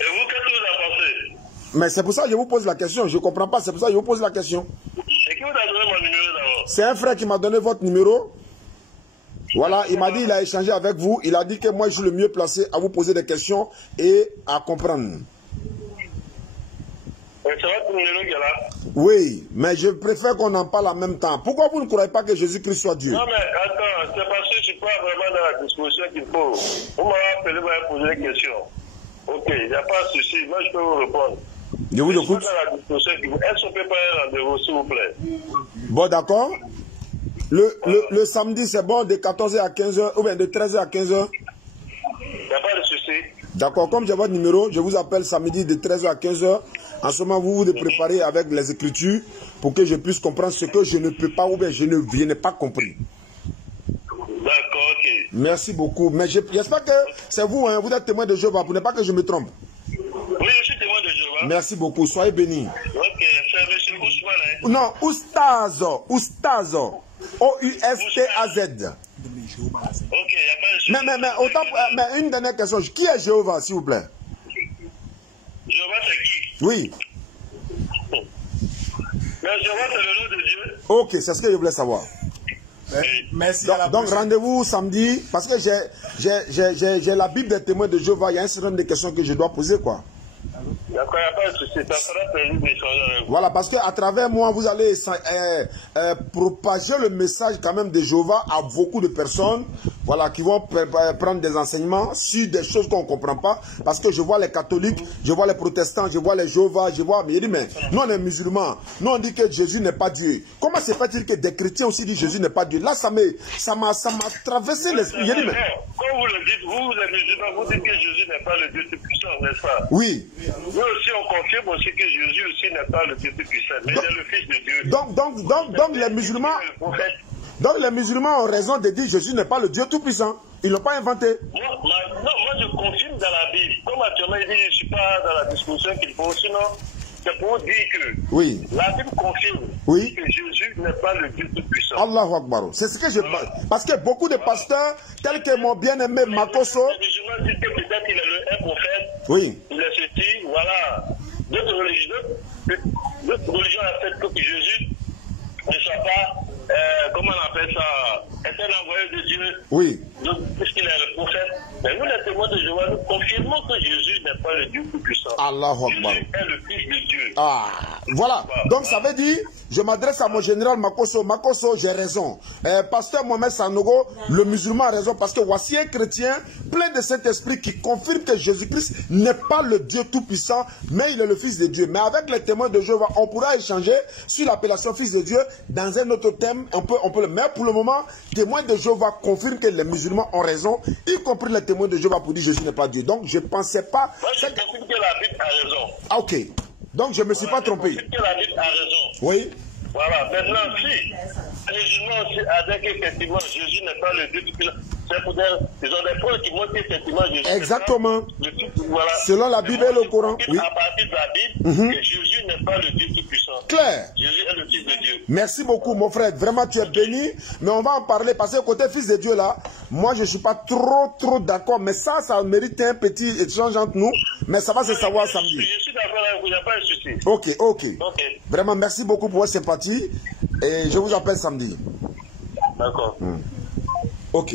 qu'est-ce que vous en pensez? Mais c'est pour ça que je vous pose la question. Je ne comprends pas, c'est pour ça que je vous pose la question. Et qui vous a donné mon numéro d'abord? C'est un frère qui m'a donné votre numéro. Voilà, il m'a dit, il a échangé avec vous. Il a dit que moi, je suis le mieux placé à vous poser des questions et à comprendre. Et c'est votre numéro qui est là? Oui, mais je préfère qu'on en parle en même temps. Pourquoi vous ne croyez pas que Jésus-Christ soit Dieu? Non, mais attends, c'est parce que je suis pas vraiment dans la disposition qu'il faut. Vous m'avez appelé, vous m'avez posé des questions. Ok, il n'y a pas de souci. Moi, je peux vous répondre. Je vous écoute. Est-ce qu'on peut pas un rendez-vous, s'il vous plaît? Bon, d'accord. Le samedi, c'est bon, de 14h à 15h, ou bien de 13h à 15h? Il n'y a pas de souci. D'accord, comme j'ai votre numéro, je vous appelle samedi de 13h à 15h. En ce moment, vous vous préparez avec les écritures pour que je puisse comprendre ce que je ne peux pas ou bien je n'ai pas compris. D'accord, ok. Merci beaucoup. Mais j'espère que c'est vous, hein, vous êtes témoin de Jéhovah, pour ne pas que je me trompe. Oui, je suis témoin de Jéhovah. Merci beaucoup, soyez bénis. Ok, c'est monsieur Ousmane. Hein? Non, Oustazo. O-U-S-T-A-Z. Ok, il n'y a pas de souci. Mais une dernière question. Qui est Jéhovah, s'il vous plaît? Jéhovah, c'est qui? Oui. Mais Jéhovah, c'est le nom de Dieu. Ok, c'est ce que je voulais savoir. Merci. Donc rendez-vous samedi, parce que j'ai la Bible des témoins de Jéhovah. Il y a un certain nombre de questions que je dois poser, quoi. D'accord, il n'y a pas de souci. Ça sera plaisir d'échanger avec vous. Voilà, parce qu'à travers moi, vous allez propager le message quand même de Jéhovah à beaucoup de personnes, voilà, qui vont prendre des enseignements sur des choses qu'on ne comprend pas. Parce que je vois les catholiques, je vois les protestants, je vois les Jéhovah, je vois... Mais il dit, mais nous on est musulmans, nous on dit que Jésus n'est pas Dieu. Comment se fait-il que des chrétiens aussi disent Jésus n'est pas Dieu? Là, ça m'a traversé l'esprit. Il dit, mais... Comme vous le dites, vous les musulmans, vous dites que Jésus n'est pas le Dieu Tout-Puissant, n'est-ce pas? Oui. Nous aussi, on confirme aussi que Jésus aussi n'est pas le Dieu Tout-Puissant, mais il est le Fils de Dieu. Donc les musulmans ont raison de dire Jésus n'est pas le Dieu Tout-Puissant. Ils ne l'ont pas inventé. Moi, je confirme dans la Bible. Comme actuellement, il dit, je ne suis pas dans la discussion qu'il faut. Sinon, c'est pour dire que oui. La Bible confirme oui. que Jésus n'est pas le Dieu Tout-Puissant. Allahu Akbar. C'est ce que je pense. Parce que beaucoup de pasteurs, tels que mon bien-aimé Makoso. Les musulmans disent que peut-être qu'il est un prophète. Oui. Il est ceci, voilà. D'autres religions acceptent que Jésus ne soit pas, comment on appelle ça, est un envoyé de Dieu. Oui. Donc, puisqu'il est le prophète. Mais nous, les témoins de Jéhovah, nous confirmons que Jésus n'est pas le Dieu Tout-Puissant. Allahu Akbar. Jésus est le Fils de Dieu. Ah, voilà. Donc ça veut dire, je m'adresse à mon général Makoso. Makoso, j'ai raison. Pasteur Mohamed Sanogo, le musulman a raison parce que voici un chrétien plein de cet esprit qui confirme que Jésus-Christ n'est pas le Dieu Tout-Puissant, mais il est le Fils de Dieu. Mais avec les témoins de Jéhovah, on pourra échanger sur l'appellation Fils de Dieu dans un autre thème. On peut le mettre pour le moment. Témoins de Jéhovah confirment que les musulmans ont raison, y compris les témoins de Jéhovah pour dire Jésus n'est pas Dieu. Donc je ne pensais pas... Moi, je confirme que la Bible a raison. Ah, ok. Donc je ne me suis pas trompé. Je confirme que la Bible a raison. Oui. Voilà. Maintenant, si les musulmans aussi adhèrent qu'effectivement Jésus n'est pas le Dieu Tout-Puissant, c'est pour dire, ils ont des preuves qui montrent qu'effectivement Jésus exactement. n'est pas le Tout-Puissant. Voilà. Selon la Bible et le Coran. Oui. À partir de la Bible, que Jésus n'est pas le Dieu Tout-Puissant. Claire. Jésus est le Fils de Dieu. Merci beaucoup, mon frère. Vraiment, tu es béni. Mais on va en parler parce que côté Fils de Dieu, là, moi, je ne suis pas trop d'accord. Mais ça mérite un petit échange entre nous. Mais ça va se savoir samedi. Je suis d'accord avec vous, il n'y a pas de souci. Ok. Vraiment, merci beaucoup pour votre sympathie. Et je vous appelle samedi. D'accord. Ok.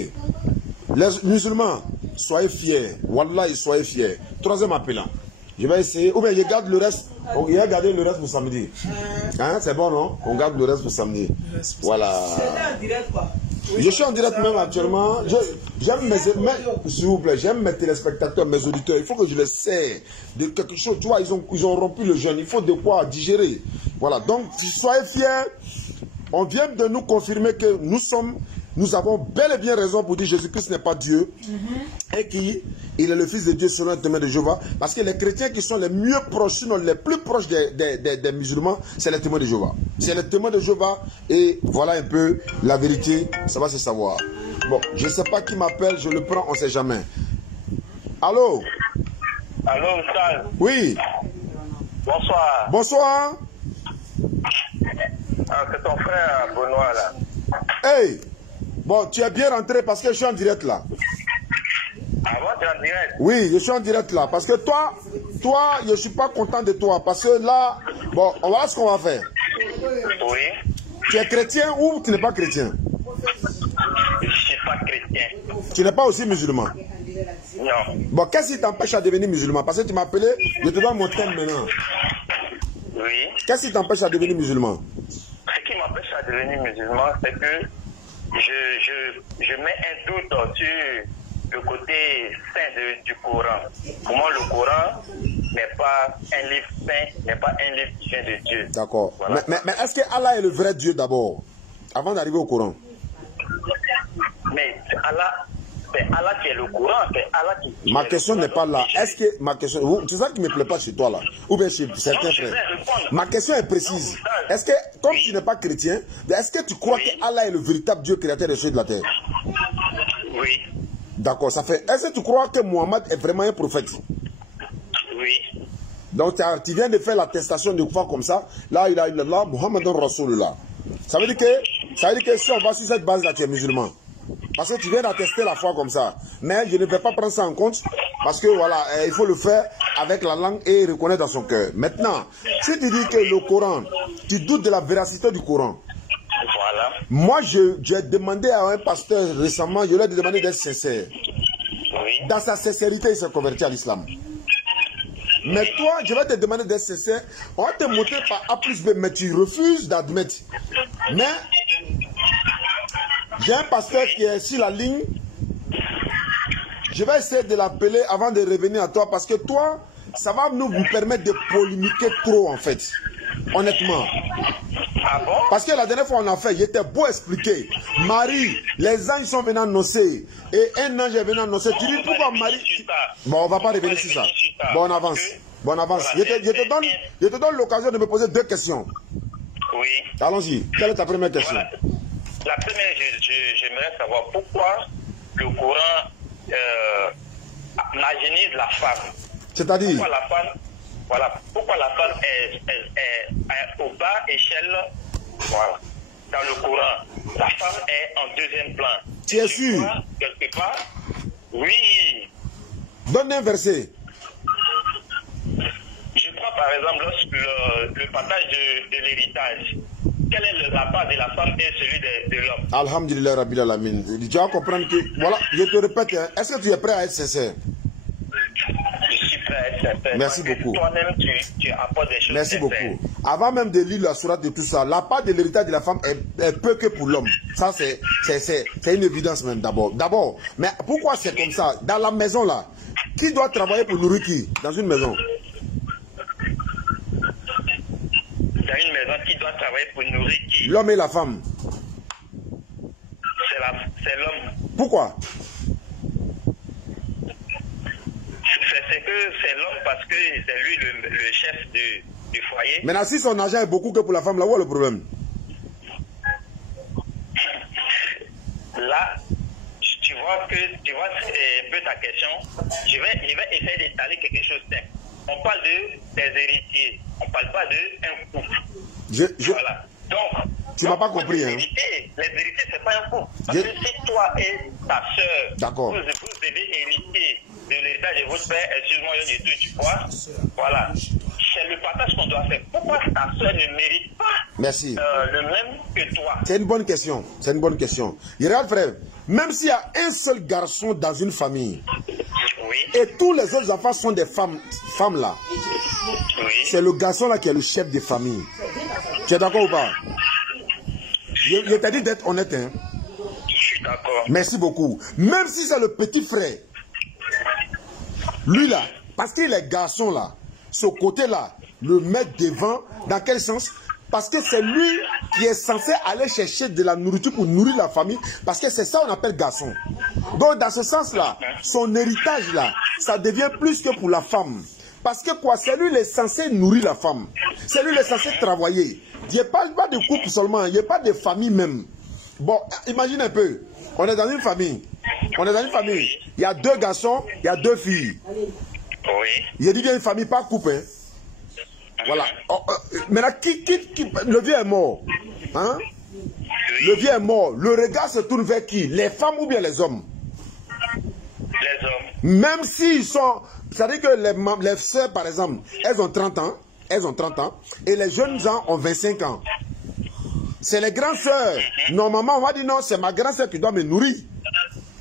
Les musulmans, soyez fiers. Wallah, soyez fiers. Troisième appelant. Je vais essayer. Ou bien je garde le reste. On va garder le reste pour samedi. Hein, c'est bon, non? On garde le reste pour samedi. Voilà. Je suis en direct même actuellement. J'aime s'il vous plaît, j'aime mes téléspectateurs, mes auditeurs. Il faut que je les sers de quelque chose. Tu vois, ils ont rompu le jeûne. Il faut de quoi digérer. Voilà. Donc, soyez fiers. On vient de nous confirmer que nous avons bel et bien raison pour dire que Jésus-Christ n'est pas Dieu et qu'il est le Fils de Dieu selon le témoin de Jéhovah. Parce que les chrétiens qui sont les mieux proches, sinon les plus proches des musulmans, c'est les témoins de Jéhovah. C'est les témoins de Jéhovah et voilà un peu la vérité, ça va se savoir. Bon, je ne sais pas qui m'appelle, je le prends, on ne sait jamais. Allô? Allô, Sal. Oui. Bonsoir. Bonsoir. Ah, c'est ton frère Benoît là. Hey! Bon, tu es bien rentré parce que je suis en direct là. Ah bon, tu es en direct? Oui, je suis en direct là. Parce que toi, je ne suis pas content de toi. Parce que là, bon, on va voir ce qu'on va faire. Oui. Tu es chrétien ou tu n'es pas chrétien? Je ne suis pas chrétien. Tu n'es pas aussi musulman? Non. Bon, qu'est-ce qui t'empêche à devenir musulman? Parce que tu m'as appelé, je te donne mon thème maintenant. Oui. Qu'est-ce qui t'empêche à devenir musulman? Ce qui m'empêche à devenir musulman, c'est que je mets un doute sur le côté saint du Coran. Comment le Coran n'est pas un livre saint, n'est pas un livre qui vient de Dieu. D'accord. Voilà. Mais est-ce que Allah est le vrai Dieu d'abord, avant d'arriver au Coran? c'est Allah qui est le courant, c'est Allah qui... Ma question n'est pas là. Est-ce que ma question... C'est ça qui ne me plaît pas chez toi là, ou bien chez certains frères. Ma question est précise. Est-ce que, comme tu n'es pas chrétien, est-ce que tu crois que Allah est le véritable Dieu créateur des cieux et de la terre? Oui. D'accord, ça fait... Est-ce que tu crois que Mohammed est vraiment un prophète? Oui. Donc tu viens de faire l'attestation de foi comme ça. Là, il a illallah, Muhammadan Rasulullah. Ça veut dire que si on va sur cette base-là, tu es musulman. Parce que tu viens d'attester la foi comme ça. Mais je ne vais pas prendre ça en compte. Parce que voilà, il faut le faire avec la langue et reconnaître dans son cœur. Maintenant, si tu dis que le Coran, tu doutes de la véracité du Coran. Voilà. Moi, j'ai demandé à un pasteur récemment, je lui ai demandé d'être sincère. Oui. Dans sa sincérité, il s'est converti à l'islam. Mais toi, je vais te demander d'être sincère. On va te montrer par A plus B, mais tu refuses d'admettre. Mais j'ai un pasteur qui est sur la ligne. Je vais essayer de l'appeler avant de revenir à toi parce que toi, ça va nous permettre de polémiquer trop en fait. Honnêtement. Ah bon? Parce que la dernière fois on a fait, il était beau expliquer. Marie, les anges sont venus annoncer. Et un ange est venu annoncer. Tu dis pourquoi Marie... Bon, on va pas revenir sur ça. Bon, on avance. Bon, on avance. Je te donne l'occasion de me poser deux questions. Oui. Allons-y. Quelle est ta première question? Voilà. La première, j'aimerais savoir pourquoi le Coran marginalise la femme. C'est-à-dire? Pourquoi la femme, voilà, pourquoi la femme est au bas échelle, voilà, dans le Coran. La femme est en deuxième plan. Tu es sûr? Quelque part, oui. Donne un verset. Je prends par exemple le partage de l'héritage. Quel est le rapport de la femme et celui de l'homme? Alhamdulillah Rabbil Alamin. Tu vas comprendre que... Voilà, je te répète, hein, est-ce que tu es prêt à être sincère? Je suis prêt à être sincère. Merci beaucoup. Toi-même, tu apportes des choses. Merci sincères. beaucoup. Avant même de lire la sourate de tout ça, la part de l'héritage de la femme est peu que pour l'homme. Ça, c'est une évidence même d'abord. D'abord, mais pourquoi c'est comme ça? Dans la maison là, qui doit travailler pour nourrir qui? Dans une maison? Dans une maison, qui doit travailler pour nourrir qui? L'homme et la femme. C'est l'homme. Pourquoi? C'est que c'est l'homme parce que c'est lui le chef du foyer. Maintenant, si son argent est beaucoup que pour la femme, là où est le problème? Là, tu vois un peu ta question. Je vais essayer d'étaler quelque chose de simple. On parle des héritiers. On ne parle pas d'un couple. Voilà. Donc, tu m'as pas compris, hein? Les héritiers, c'est pas un couple. Parce que si toi et ta soeur, vous devez hériter de l'héritage de votre père, excuse-moi, tu vois, voilà. C'est le partage qu'on doit faire. Pourquoi ta soeur ne mérite pas le même que toi? C'est une bonne question. C'est une bonne question. Regarde, frère, même s'il y a un seul garçon dans une famille, oui, et tous les autres enfants sont des femmes là, oui, c'est le garçon là qui est le chef de famille. Tu es d'accord ou pas? Je t'ai dit d'être honnête, hein? Je suis d'accord. Merci beaucoup. Même si c'est le petit frère, lui là, parce qu'il est garçon là, ce côté-là, le mettre devant, dans quel sens? Parce que c'est lui qui est censé aller chercher de la nourriture pour nourrir la famille, parce que c'est ça qu'on appelle garçon. Donc dans ce sens-là, son héritage là, ça devient plus que pour la femme. Parce que quoi, c'est lui qui est censé nourrir la femme. C'est lui qui est censé travailler. Je ne parle pas de couple seulement, il n'y a pas de famille même. Bon, imagine un peu, on est dans une famille. Il y a deux garçons, il y a deux filles. Oui. Il dit qu'il y a une famille, pas couple. Hein? Voilà. Maintenant, le vieux est mort. Hein? Le vieux est mort. Le regard se tourne vers qui? Les femmes ou bien les hommes? Les hommes. Même s'ils sont... C'est-à-dire que les sœurs, par exemple, elles ont 30 ans. Et les jeunes gens ont 25 ans. C'est les grandes sœurs. Normalement, on va dire non, c'est ma grande sœur qui doit me nourrir.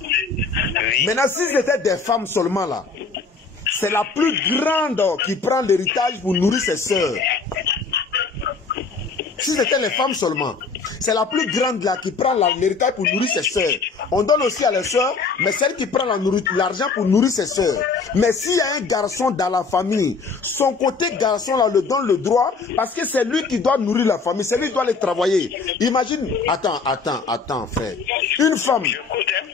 Oui. Maintenant, si c'était des femmes seulement là, c'est la plus grande qui prend l'héritage pour nourrir ses sœurs. Si c'était les femmes seulement, c'est la plus grande là qui prend l'héritage pour nourrir ses sœurs. On donne aussi à les sœurs, mais celle qui prend l'argent pour nourrir ses sœurs. Mais s'il y a un garçon dans la famille, son côté garçon là le donne le droit parce que c'est lui qui doit nourrir la famille, c'est lui qui doit les travailler. Imagine, attends frère. Une femme,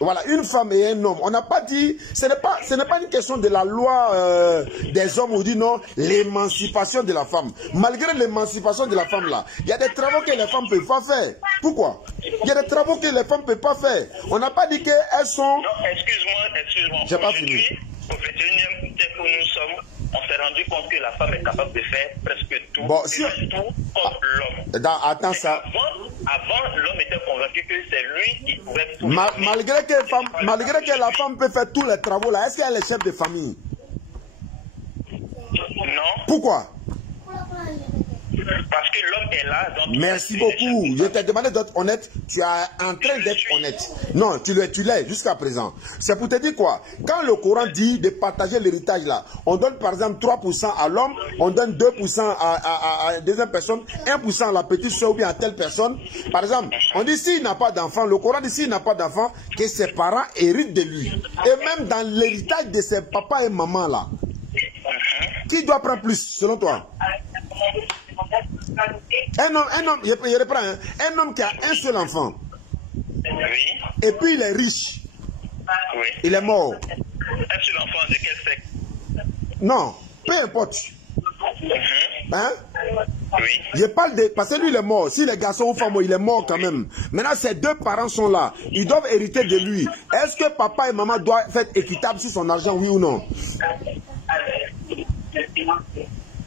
Voilà, une femme et un homme. On n'a pas dit, ce n'est pas une question de la loi des hommes, on dit non, l'émancipation de la femme. Malgré l'émancipation de la femme là, il y a des travaux que les femmes ne peuvent pas faire. Pourquoi? Il y a des travaux que les femmes ne peuvent pas faire. On n'a pas dit qu'elles sont... Non, excuse-moi. J'ai pas fini. Au 21e siècle où nous sommes, on s'est rendu compte que la femme est capable de faire presque tout, bon, si... tout comme l'homme. Attends ça. Avant, l'homme était convaincu que c'est lui qui pouvait tout malgré que la femme peut faire tous les travaux là, est-ce qu'elle est chef de famille? Non. Pourquoi? Parce que l'homme est là. Donc merci beaucoup. Je t'ai demandé d'être honnête. Tu es en train d'être honnête. Non, tu l'es jusqu'à présent. C'est pour te dire quoi? Quand le Coran dit de partager l'héritage là, on donne par exemple 3% à l'homme, on donne 2% à une deuxième personne, 1% à la petite soeur ou bien à telle personne. Par exemple, on dit s'il n'a pas d'enfant, le Coran dit s'il n'a pas d'enfant, que ses parents héritent de lui. Et même dans l'héritage de ses papas et mamans là, qui doit prendre plus selon toi? Un homme, je reprends, hein, un homme qui a un seul enfant, oui. Et puis il est riche, Oui. Il est mort. Un seul enfant de quel sexe? Non, peu importe. Hein? Oui. Je parle de... Parce que lui, il est mort. Si les garçons ou femmes, il est mort quand même. Maintenant, ses deux parents sont là. Ils doivent hériter de lui. Est-ce que papa et maman doivent être équitables sur son argent, oui ou non?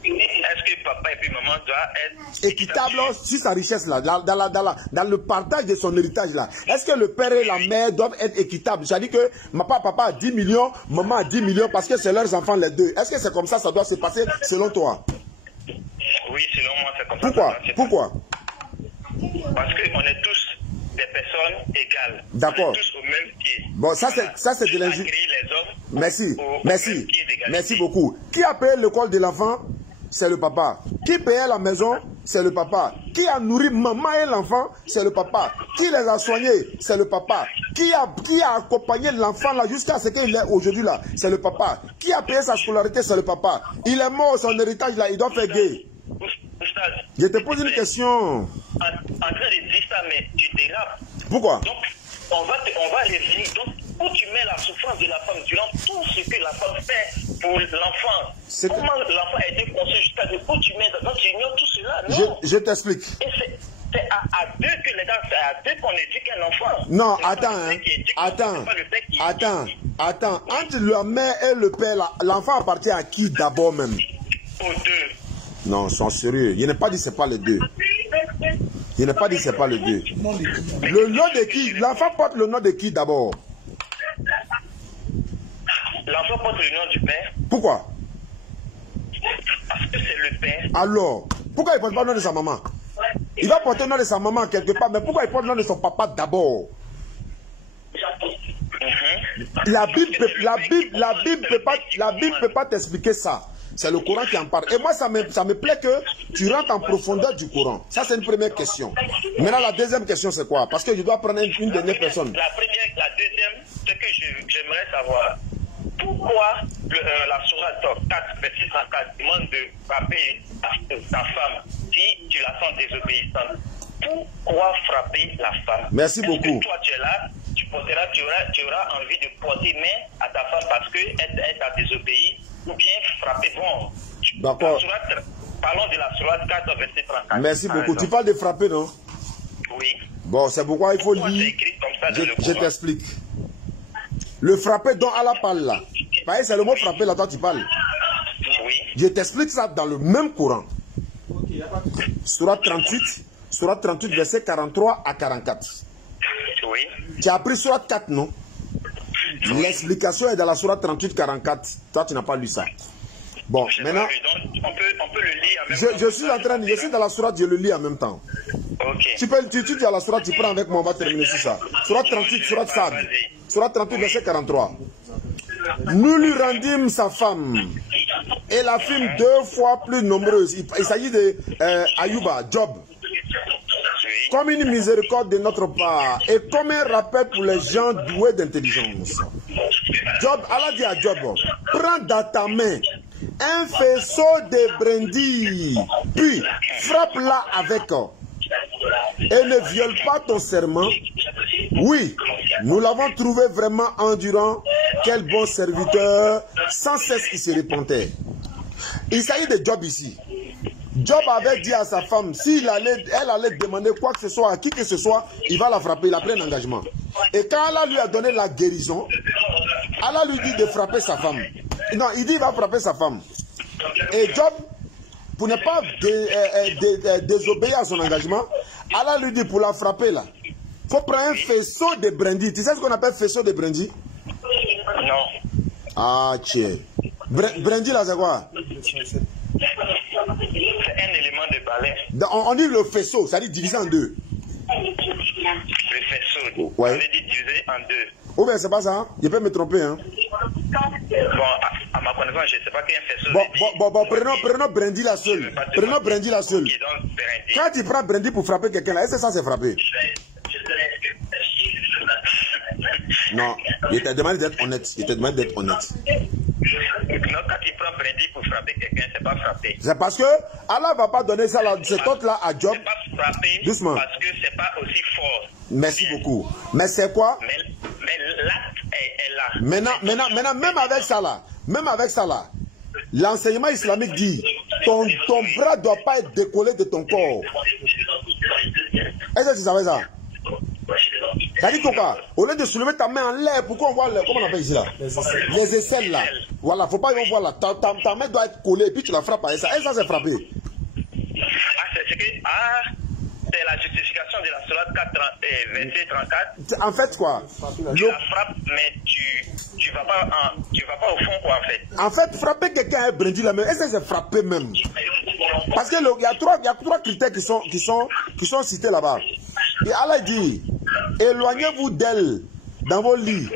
Est-ce que papa et puis maman doivent être équitables sur sa richesse là, dans le partage de son héritage là? Est-ce que le père et la mère doivent être équitables? C'est-à-dire que papa a 10 millions, maman a 10 millions parce que c'est leurs enfants les deux. Est-ce que c'est comme ça doit se passer selon toi? Oui, selon moi c'est comme ça. Pourquoi? Parce qu'on est tous des personnes égales. D'accord. On est tous au même pied. Bon, ça c'est de l'injustice. Merci beaucoup. Qui a payé l'école de l'enfant? C'est le papa. Qui payait la maison? C'est le papa. Qui a nourri maman et l'enfant? C'est le papa. Qui les a soignés? C'est le papa. Qui a accompagné l'enfant là jusqu'à ce qu'il est aujourd'hui là? C'est le papa. Qui a payé sa scolarité? C'est le papa. Il est mort, son héritage là, il doit faire gay. Je te pose une question. En train de dire ça, mais tu dérapes. Pourquoi? Donc, on va revenir. Donc, où tu mets la souffrance de la femme durant tout ce que la femme fait pour l'enfant? Comment l'enfant a été conçu jusqu'à où tu mets? Donc, tu ignores tout cela. Non. Je t'explique. Et c'est à deux que les gars, c'est à deux qu'on éduque un enfant. Non, attends. Entre la mère et le père, l'enfant appartient à qui d'abord même? Aux deux. Non, sont sérieux. Je n'ai pas dit c'est pas les deux. Le nom de qui? L'enfant porte le nom de qui d'abord? L'enfant porte le nom du père. Pourquoi? Parce que c'est le père. Alors, pourquoi il ne porte pas le nom de sa maman? Il va porter le nom de sa maman quelque part, mais pourquoi il porte le nom de son papa d'abord? La Bible peut pas t'expliquer ça. C'est le Coran qui en parle. Et moi, ça me plaît que tu rentres en profondeur du Coran. Ça, c'est une première question. Maintenant, la deuxième question, c'est quoi? Parce que je dois prendre une dernière personne. La deuxième, ce que j'aimerais savoir, pourquoi la sourate 4, verset 34 demande de frapper ta femme si tu la sens désobéissante? Pourquoi frapper la femme? Merci beaucoup. Que toi, tu es là, tu auras envie de porter main à ta femme parce qu'elle t'a désobéi, ou bien frapper. Bon, d'accord. Parlons de la sourate 4, verset 34. Merci beaucoup. Tu parles de frapper, non? Oui. Bon, c'est pourquoi il faut lire. Je t'explique. Le frapper dont Allah parle là. C'est le mot frapper là, toi tu parles. Oui. Je t'explique ça dans le même Coran. Sourate 38, verset 43 à 44. Oui. Tu as appris sourate 4, non? L'explication est dans la sourate 38, 44. Toi, tu n'as pas lu ça. Bon, maintenant... On peut le lire en même temps. Je suis dans la sourate, je le lis en même temps. Ok. Tu dis à la sourate, tu prends avec moi, on va terminer sur ça. Sourate 38, sourate Sad. Sourate 38, verset 43. Nous lui rendîmes sa femme et la fîmes 2 fois plus nombreuse. Il s'agit de Ayuba, Job. Comme une miséricorde de notre part et comme un rappel pour les gens doués d'intelligence. Job, Allah dit à Job, prends dans ta main un faisceau de brindilles, puis frappe-la avec et ne viole pas ton serment. Oui, Nous l'avons trouvé vraiment endurant. Quel bon serviteur. Sans cesse, il se répondait. Il s'agit de Job ici. Job avait dit à sa femme, elle allait demander quoi que ce soit, à qui que ce soit, il va la frapper, il a pris un engagement. Et quand Allah lui a donné la guérison, Allah lui dit de frapper sa femme. Non, il dit qu'il va frapper sa femme. Et Job, pour ne pas désobéir à son engagement, Allah lui dit pour la frapper là, il faut prendre un faisceau de brindilles. Tu sais ce qu'on appelle faisceau de brindilles? Non. Ah, tiens. Brindilles là, c'est quoi? C'est un élément de balai. On dit le faisceau, ça dit divisé en deux. Le faisceau, ouais. On veut dire divisé en deux. Oh ben c'est pas ça, hein? Je peux me tromper. Hein? Bon, à ma connaissance, je ne sais pas qu'un faisceau. Bon, prenons brindille la seule. Prenons brindille la seule. Quand tu prends brindille pour frapper quelqu'un là, est-ce que ça c'est frapper? Non, il te demande d'être honnête. Il te demande d'être honnête. Non, quand tu prends brindille pour frapper quelqu'un, c'est pas frapper. C'est parce que Allah ne va pas donner ça là, cet autre là à Job. C'est pas frapper. Doucement. Parce que c'est pas aussi fort. Merci beaucoup. Mais c'est quoi? Mais l'acte est là. Maintenant, même avec ça là, l'enseignement islamique dit ton bras ne doit pas être décollé de ton corps. Est-ce que tu savais ça? Ça dit quoi? Au lieu de soulever ta main en l'air, pourquoi on voit comment on appelle ici là? Les aisselles là. Voilà, faut pas y voir là. Ta main doit être collée et puis tu la frappes avec ça. Et ça c'est frappé. C'est la justification de la sourate 4, verset 34. En fait quoi? Tu la frappes, mais tu vas pas au fond quoi en fait. En fait, frapper quelqu'un avec brindille la main, est-ce que c'est frapper même? Parce que il y a trois critères qui sont cités là-bas. Et Allah dit, éloignez-vous d'elle dans vos lits.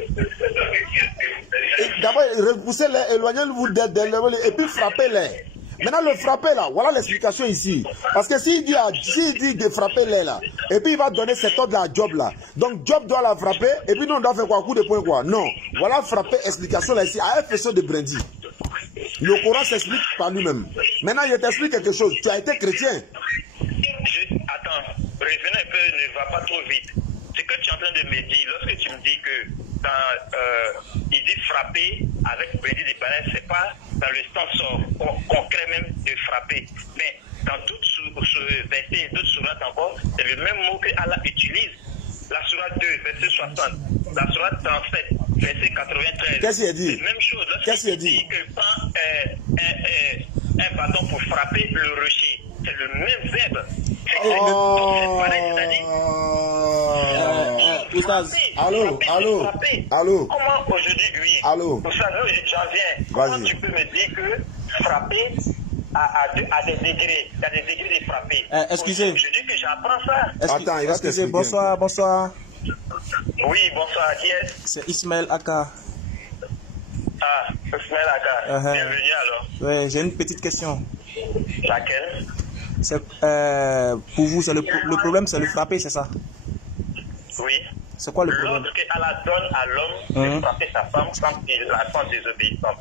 D'abord, repoussez-les, éloignez-vous d'elle et puis frappez-les. Maintenant, le frapper là, voilà l'explication ici. Parce que s'il dit de frapper les là, et puis il va donner cet ordre là à Job là. Donc Job doit la frapper, et puis nous on doit faire quoi? Coup de poing quoi? Non. Voilà frapper, explication là ici, à un faisceau de brindilles. Le Coran s'explique par lui-même. Maintenant, je t'explique quelque chose. Tu as été chrétien. Attends, revenez un peu, ne va pas trop vite. Ce que tu es en train de me dire, lorsque tu me dis que il dit frapper avec brindille de balai, c'est pas dans le sens concret même de frapper. Mais dans d'autres versets, d'autres sourates encore, c'est le même mot que Allah utilise. La sourate 2, verset 60. La sourate 37, verset 93. Qu'est-ce qu'il a dit? C'est la même chose. Qu'est-ce qu'il a dit? Que prend un bâton pour frapper le rocher. C'est le même verbe. Allô. Comment aujourd'hui, oui. Allô. Pour ça, j'en viens. Comment tu peux me dire que frapper à des degrés, il y a des degrés de frapper. Excusez. Je dis que j'apprends ça. Attends, il va t'expliquer. Bonsoir. Oui, bonsoir. Qui est-ce? C'est Ismaël Aka. Ah, Ismaël Aka. Bienvenue alors. Ouais, j'ai une petite question. Laquelle? C'est pour vous, c'est le problème, c'est le frapper, c'est ça? Oui. C'est quoi le problème? Lorsque Allah donne à l'homme de frapper sa femme quand il la sent désobéissante.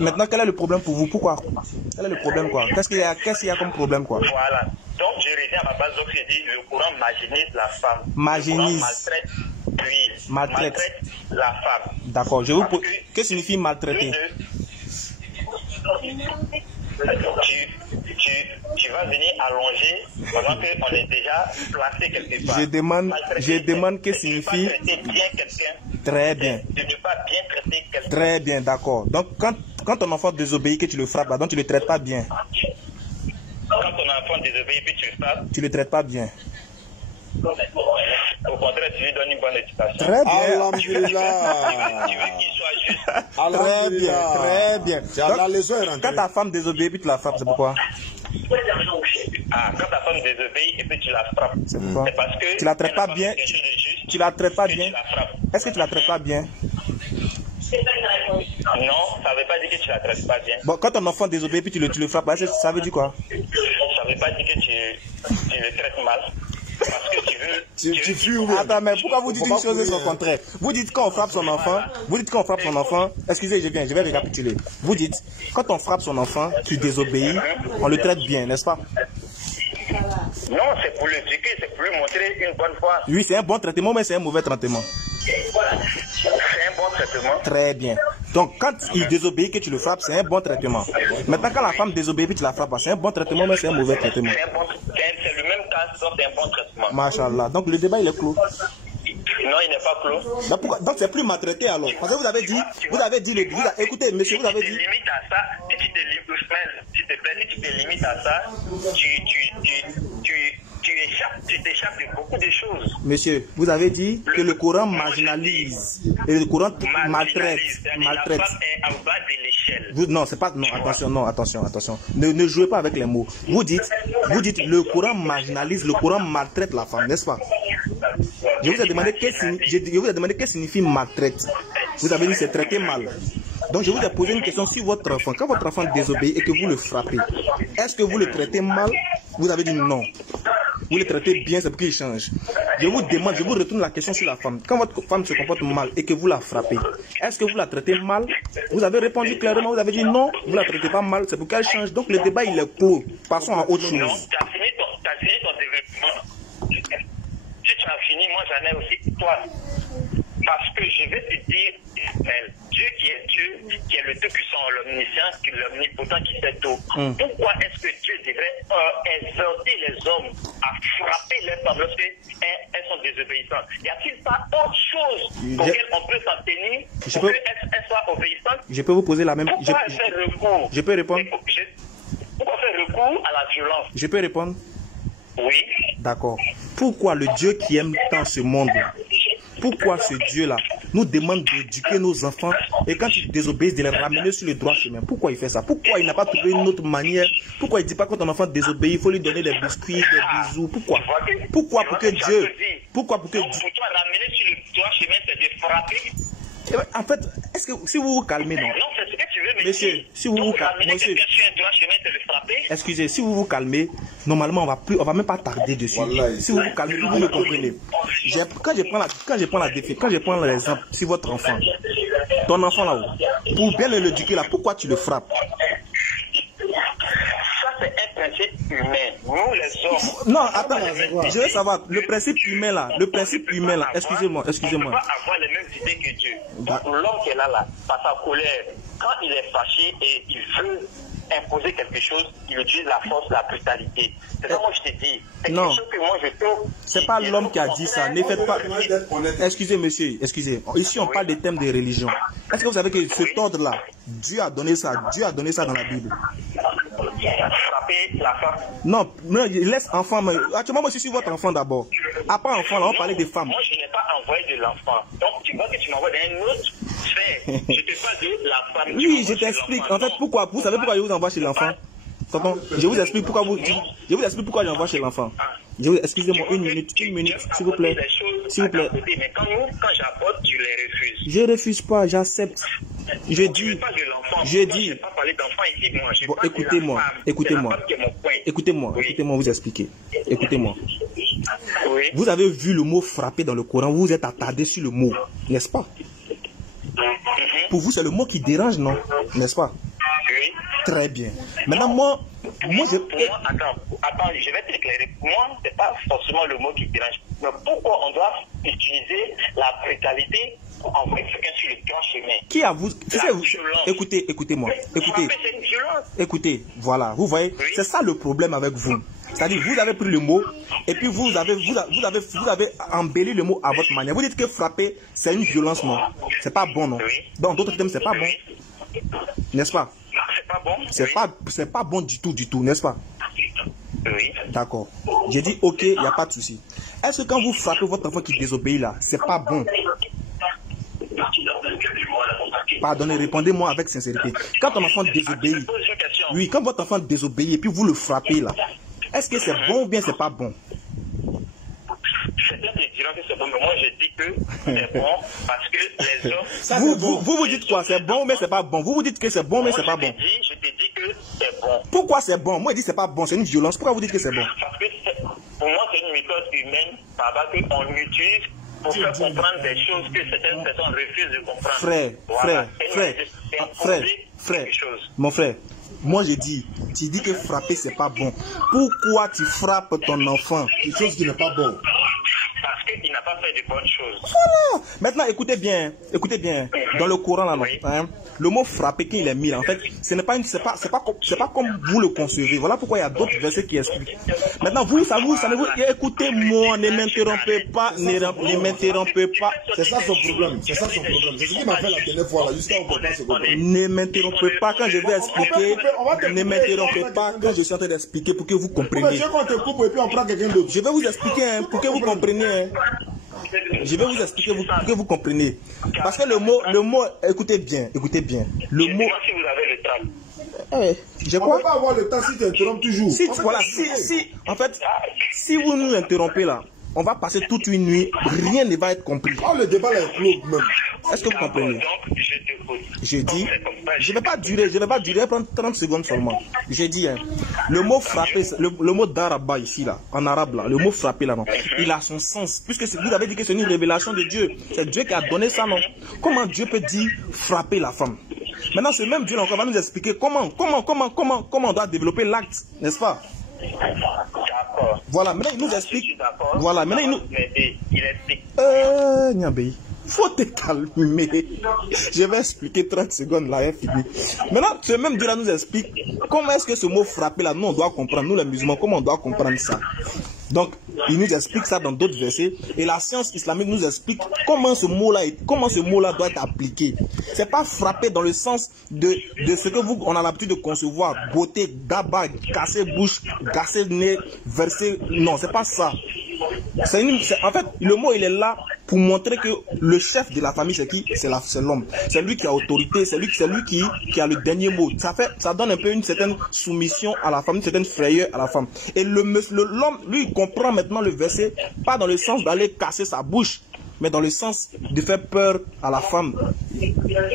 Maintenant, quel est le problème pour vous? Pourquoi? Quel est le problème quoi? Qu'est-ce qu'il y a comme problème quoi? Voilà. Donc je reviens à ma base. Donc je dis le Coran marginise la femme. Marginise. Maltraite la femme. D'accord. Je vous pose. Que signifie maltraiter? Tu vas venir allonger pendant qu'on est déjà placé quelque part. Je demande que signifie. Traiter bien quelqu'un. Très bien. De ne pas bien traiter quelqu'un. Très bien, d'accord. Donc quand ton enfant désobéit, que tu le frappes, donc tu le traites pas bien. Quand ton enfant désobéit et tu le frappes, tu le traites pas bien. Au contraire, tu lui donnes une bonne éducation. Très bien. Alhamdulillah. Tu veux qu'il soit juste. Très bien. Donc, quand ta femme désobéit et tu la frappes, c'est pourquoi? Quand ta femme désobéit et puis tu la frappes. C'est pourquoi? C'est parce que tu la traites pas bien. Tu la traites pas bien. Est-ce que tu la traites pas bien? Non, ça ne veut pas dire que tu la traites pas bien. Bon, quand ton enfant désobéit et puis tu le frappes, ça veut dire quoi? Ça ne veut pas dire que tu le traites mal. Parce que tu veux. Attends, mais pourquoi vous dites une chose et son contraire? Vous dites quand on frappe son enfant, excusez, je vais récapituler. Vous dites, quand on frappe son enfant, tu désobéis, on le traite bien, n'est-ce pas? Non, c'est pour l'éduquer, c'est pour lui montrer une bonne fois. Oui, c'est un bon traitement, mais c'est un mauvais traitement. C'est un bon traitement. Très bien. Donc, quand il désobéit, que tu le frappes, c'est un bon traitement. Maintenant, quand la femme désobéit, que tu la frappes, c'est un bon traitement, mais c'est un mauvais traitement. C'est le même cas, donc c'est un bon traitement. Machallah. Donc, le débat, il est clos. Non, il n'est pas clos. Donc, c'est plus maltraité alors. Parce que vous avez dit, écoutez, monsieur, vous avez dit. Si tu te limites à ça, si tu te limites à ça, tu t'échappes de beaucoup de choses. Monsieur, vous avez dit que le Coran marginalise et le Coran maltraite. La femme est en bas de l'échelle. Non, c'est pas. Non, attention. Ne jouez pas avec les mots. Vous dites, le Coran marginalise, le Coran maltraite la femme, n'est-ce pas? Je vous ai demandé qu'est-ce signifie maltraite. Vous avez dit c'est traiter mal. Donc je vous ai posé une question sur votre enfant. Quand votre enfant désobéit et que vous le frappez, est-ce que vous le traitez mal? Vous avez dit non. Vous le traitez bien, c'est pour qu'il change. Je vous demande, je vous retourne la question sur la femme. Quand votre femme se comporte mal et que vous la frappez, est-ce que vous la traitez mal? Vous avez répondu clairement, vous avez dit non, vous ne la traitez pas mal, c'est pour qu'elle change. Donc le débat il est clos. Passons à autre chose. Non, tu as fini ton développement. Si tu as fini, moi j'en ai aussi pour toi. Parce que je vais te dire, Dieu, qui est le Tout-Puissant, l'Omniscient, l'Omnipotent, qui sait tout. Pourquoi est-ce que Dieu devrait exhorter les hommes à frapper les femmes lorsqu'elles sont désobéissantes? Y a-t-il pas autre chose pour qu'elles on peut s'en tenir pour qu'elles soient obéissantes? Je peux vous poser la même question. Pourquoi faire recours? Je peux répondre? Pourquoi faire recours à la violence? Je peux répondre? Oui. D'accord. Pourquoi le Dieu qui aime tant ce monde, pourquoi ce Dieu-là nous demande d'éduquer nos enfants et quand ils désobéissent, de les ramener sur le droit chemin? Pourquoi il fait ça? Pourquoi il n'a pas trouvé une autre manière? Pourquoi il ne dit pas quand ton enfant désobéit, il faut lui donner des biscuits, des bisous? Pourquoi? Pourquoi pour que Dieu... Pourquoi pour que Dieu... Pour toi, ramener sur le droit chemin, c'est de frapper. En fait, est-ce que si vous vous calmez, non? Non, c'est ce que tu veux, mais monsieur, si vous vous calmez, monsieur, excusez, si vous vous calmez, normalement on va même pas tarder dessus. Voilà, si vous vous calmez, vous me comprenez. Quand je prends l'exemple, si votre enfant, ton enfant là-haut, pour bien l'éduquer là, pourquoi tu le frappes? C'est un principe humain. Nous, les hommes... Non, attends, je veux savoir, le principe humain là, excusez-moi. On ne peut pas avoir les mêmes idées que Dieu. Donc, l'homme qui est là, par sa colère, quand il est fâché et il veut imposer quelque chose, il utilise la force, la brutalité. C'est ça, moi, je te dis. Non. Que moi, je trouve... C'est pas l'homme qui a dit ça. Ne faites pas... Excusez, monsieur, excusez. Ici, on parle des thèmes de religion. Est-ce que vous savez que cet ordre-là, Dieu a donné ça dans la Bible? Frapper la femme. Non, laisse enfant. Actuellement, moi, je suis votre enfant d'abord. Après enfant, là, on parlait des femmes. Moi, je n'ai pas envoyé de l'enfant. Donc, tu vois que tu m'envoies dans une autre sphère. Je te parle de la femme. Oui, je t'explique. En fait, pourquoi? Vous savez pourquoi je vous envoie chez l'enfant? Je vous explique pourquoi j'envoie chez l'enfant. Excusez-moi, une minute, s'il vous plaît. S'il vous plaît. Mais quand j'apporte, tu les refuses. Je refuse pas, j'accepte. Je dis. Bon, écoutez-moi, vous expliquez. Écoutez-moi. Oui. Vous avez vu le mot frapper dans le Coran, vous vous êtes attardé sur le mot, n'est-ce pas? Pour vous, c'est le mot qui dérange, non? N'est-ce pas? Oui. Très bien. Maintenant, moi attends, je vais t'éclairer. Pour moi, c'est pas forcément le mot qui dérange. Mais pourquoi on doit utiliser la brutalité pour envoyer quelqu'un sur le grand chemin? Qui a vous... Écoutez-moi. Écoutez, voilà, vous voyez, oui. C'est ça le problème avec vous. C'est-à-dire, vous avez pris le mot et puis vous avez embelli le mot à votre manière. Vous dites que frapper, c'est une violence, non? C'est pas bon, non? Oui. Dans d'autres termes, c'est pas bon. N'est-ce pas? C'est pas bon. C'est pas bon du tout, n'est-ce pas? Oui. D'accord. J'ai dit ok, il n'y a pas de souci. Est-ce que quand vous frappez votre enfant qui désobéit là, c'est pas bon? Pardonnez, répondez-moi avec sincérité. Quand ton enfant désobéit, oui, quand votre enfant désobéit et puis vous le frappez là, est-ce que c'est bon ou bien c'est pas bon? Certains te diront que c'est bon, mais moi je dis que c'est bon parce que les hommes... Vous dites quoi? C'est bon mais c'est pas bon. Vous dites que c'est bon mais c'est pas bon. Je te dis que c'est bon. Pourquoi c'est bon? Moi je dis c'est pas bon, c'est une violence. Pourquoi vous dites que c'est bon? Parce que pour moi c'est une méthode humaine par rapport qu'on utilise pour faire comprendre des choses que certaines personnes refusent de comprendre. Frère, mon frère, Moi j'ai dit, tu dis que frapper c'est pas bon. Pourquoi tu frappes ton enfant? Quelque chose qui n'est pas bon. Parce qu'il n'a pas fait de bonnes choses. Voilà. Maintenant écoutez bien. Dans le Coran là, non, hein, le mot frapper qu'il est mis là, en fait, ce n'est pas comme vous le concevez. Voilà pourquoi il y a d'autres versets qui expliquent. Maintenant écoutez-moi, ne m'interrompez pas, ne m'interrompez pas. C'est ça son problème. C'est ça son problème. C'est ce qu'il m'a fait la dernière fois là, jusqu'à on peut pas se comprendre. Ne m'interrompez pas quand je vais expliquer. Ne m'interrompez pas quand je suis en train d'expliquer pour que vous compreniez. On te coupe et puis on prend quelqu'un d'autre. Je vais vous expliquer hein, pour que vous compreniez. Hein. Je vais vous expliquer pour que vous compreniez. Parce que le mot, écoutez bien. Le mot. Si vous avez le temps. Je On ne crois. peut pas avoir le temps si tu interromps toujours. En fait, si vous nous interrompez là, on va passer toute une nuit, rien ne va être compris. Oh, le débat là est clos même. Est-ce que vous comprenez? Donc, je t'écoute. Je dis, je vais pas durer, prendre 30 secondes seulement. J'ai dit, hein, le mot frapper, le mot daraba ici là, en arabe là, le mot frapper là, non, il a son sens. Puisque vous avez dit que c'est une révélation de Dieu. C'est Dieu qui a donné ça, non? Comment Dieu peut dire frapper la femme? Maintenant, ce même Dieu là, on va nous expliquer comment on doit développer l'acte, n'est-ce pas? D'accord. Voilà, maintenant il nous explique. Voilà, maintenant il nous. Il explique. Niambé, faut te calmer. Je vais expliquer 30 secondes là, est fini. Maintenant, ce même Dieu là nous explique comment est-ce que ce mot frapper là, nous on doit comprendre, nous les musulmans, comment on doit comprendre ça. Donc, il nous explique ça dans d'autres versets. Et la science islamique nous explique comment ce mot-là doit être appliqué. C'est pas frapper dans le sens de ce que on a l'habitude de concevoir. Beauté, gaba, casser bouche, casser nez, verser. Non, c'est pas ça. En fait, le mot il est là pour montrer que le chef de la famille c'est qui? C'est l'homme. C'est lui qui a autorité, c'est lui qui a le dernier mot. Ça donne un peu une certaine soumission à la femme, une certaine frayeur à la femme. Et l'homme, lui, il comprend maintenant le verset, pas dans le sens d'aller casser sa bouche, mais dans le sens de faire peur à la femme.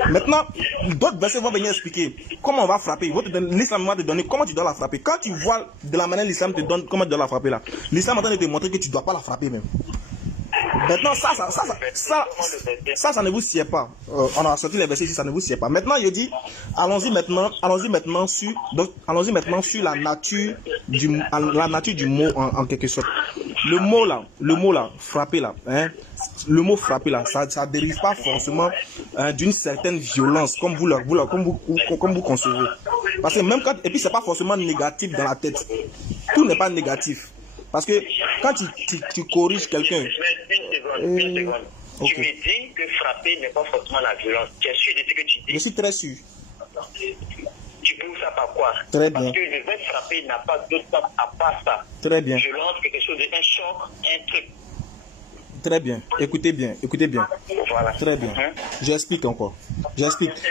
Maintenant, d'autres versets vont venir expliquer comment on va frapper. L'islam va te donner comment tu dois la frapper. Quand tu vois de la manière l'islam te donne comment tu dois la frapper là, l'islam est en train de te montrer que tu ne dois pas la frapper même. Maintenant, ça ne vous sied pas. On a sorti les versets ici, ça ne vous sied pas. Maintenant, il dit, allons-y maintenant sur la nature du mot en quelque sorte. Le mot là, frapper là, hein, le mot frapper là, ça dérive pas forcément d'une certaine violence comme vous concevez. Parce que même et puis c'est pas forcément négatif dans la tête. Tout n'est pas négatif. Parce que quand tu corriges quelqu'un. Une seconde. Okay. Tu me dis que frapper n'est pas forcément la violence. Tu es sûr de ce que tu dis? Je suis très sûr. Tu prouves ça par quoi? Très bien. Parce que le verbe frapper n'a pas d'autre temps à part ça. Très bien. Violence, quelque chose, un choc, un truc. Très bien. Écoutez bien. Voilà. Très bien. J'explique encore.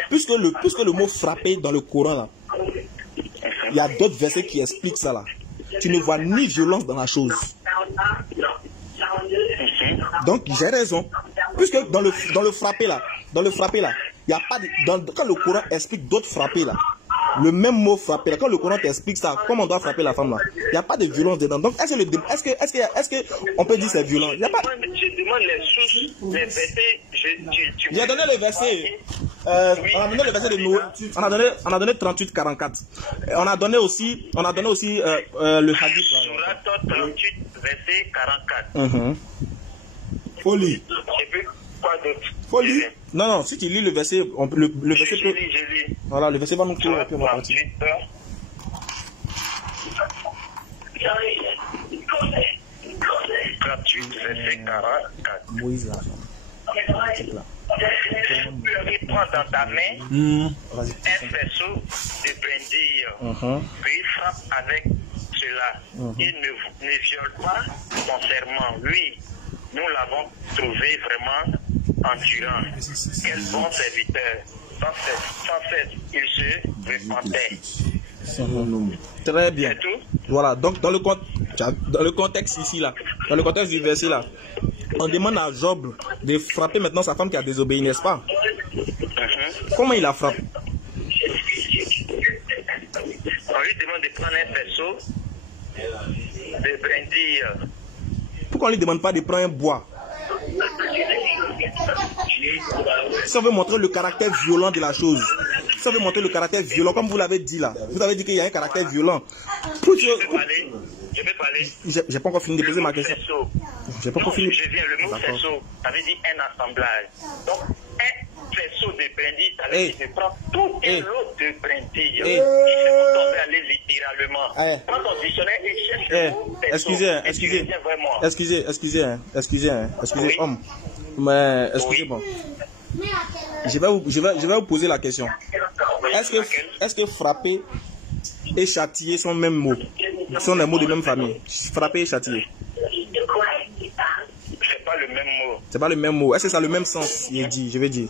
Puisque le mot frapper dans le Coran là, il y a d'autres versets qui expliquent ça là. Tu ne vois ni violence dans la chose. Donc j'ai raison. Puisque dans le frapper là, il y a pas de, quand le Coran explique d'autres frapper là, le même mot frapper là, quand le Coran t'explique ça, comment on doit frapper la femme là, il n'y a pas de violence dedans. Donc est-ce que on peut dire c'est violent? Il y a pas. Je demande les sources, les versets. J'ai donné les versets. On a donné le verset de Noé. On a donné 38-44. On a donné aussi le hadith. Surat 38, verset 44. Folie. Et puis, quoi d'autre? Folie. Non, si tu lis le verset, le verset peut. Je lis. Voilà, le verset va nous clore et puis on va partir. 38, verset 44. Moïse là. Tu prends dans ta main un faisceau de brindilles, puis frappe avec cela. Il ne viole pas ton serment. Oui, nous l'avons trouvé vraiment endurant. Quel bon serviteur. Sans cesse, il se repentait. Très bien. C'est tout? Voilà, donc dans le contexte ici là, dans le contexte du verset là, on demande à Job de frapper maintenant sa femme qui a désobéi, n'est-ce pas? Comment il la frappe? On lui demande de prendre un faisceau de brindilles. Pourquoi on lui demande pas de prendre un bois? Si on veut montrer le caractère violent de la chose. ça veut montrer le caractère violent, comme vous l'avez dit là. Vous avez dit qu'il y a un caractère violent. Je vais parler. J'ai pas encore fini de poser ma question. J'ai pas encore fini. Je viens, le mot faisceau, ça veut dire un assemblage. Donc, un faisceau de brindilles, ça veut dire que je prends tout un lot de brindilles. Et je vais aller littéralement. Prends ton dictionnaire et cherche le mot faisceau. Excusez, homme. Mais, excusez-moi. Je vais vous poser la question. Est-ce que frapper et châtier sont même mots? Sont des mots de même famille? Frapper et châtier. C'est pas le même mot. C'est pas le même mot. Est-ce que ça a le même sens? Je vais dire.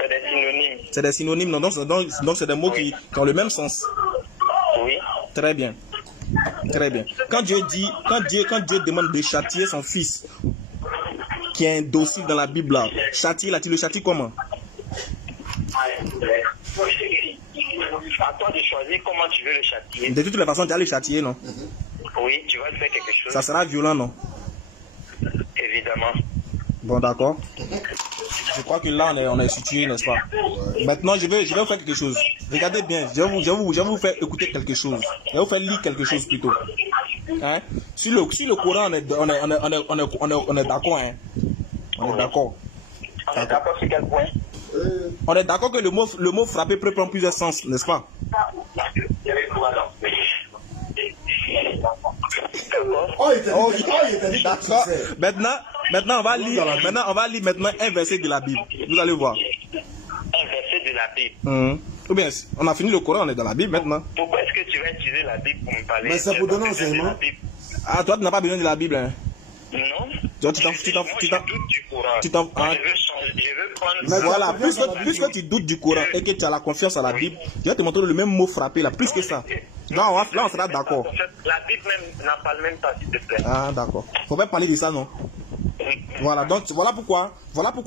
C'est des synonymes. C'est des synonymes, non? Donc c'est des mots qui ont le même sens. Oui. Très bien. Très bien. Quand Dieu demande de châtier son fils, qui est indocile dans la Bible là, châtier là, tu le châties comment? À toi de choisir comment tu veux le châtier. De toutes les façons, tu vas le châtier, non? Oui, tu vas faire quelque chose. Ça sera violent, non? Évidemment. Bon, d'accord. Je crois que là, on est situé, n'est-ce pas? Maintenant, je vais vous faire quelque chose. Regardez bien, je vais vous faire écouter quelque chose. Je vais vous faire lire quelque chose plutôt. Hein? Si le Coran, on est d'accord, hein? On est d'accord. On est d'accord sur quel point? On est d'accord que le mot frapper peut prendre plusieurs sens, n'est-ce pas? D'accord. Maintenant, on va lire un verset de la Bible. Vous allez voir. Un verset de la Bible. Ou bien, on a fini le Coran, on est dans la Bible maintenant. Pourquoi est-ce que tu vas utiliser la Bible pour me parler? Mais c'est pour donner un enseignement. Ah, toi, tu n'as pas besoin de la Bible, hein? Non. Donc, je veux prendre. Voilà, puisque tu doutes du Coran et que tu as la confiance à la Bible, je vais te montrer le même mot frapper là, plus que ça. Là, on sera d'accord. La Bible même n'en parle même pas, s'il te plaît. Ah, d'accord. Faut pas parler de ça, non? Voilà, donc voilà pourquoi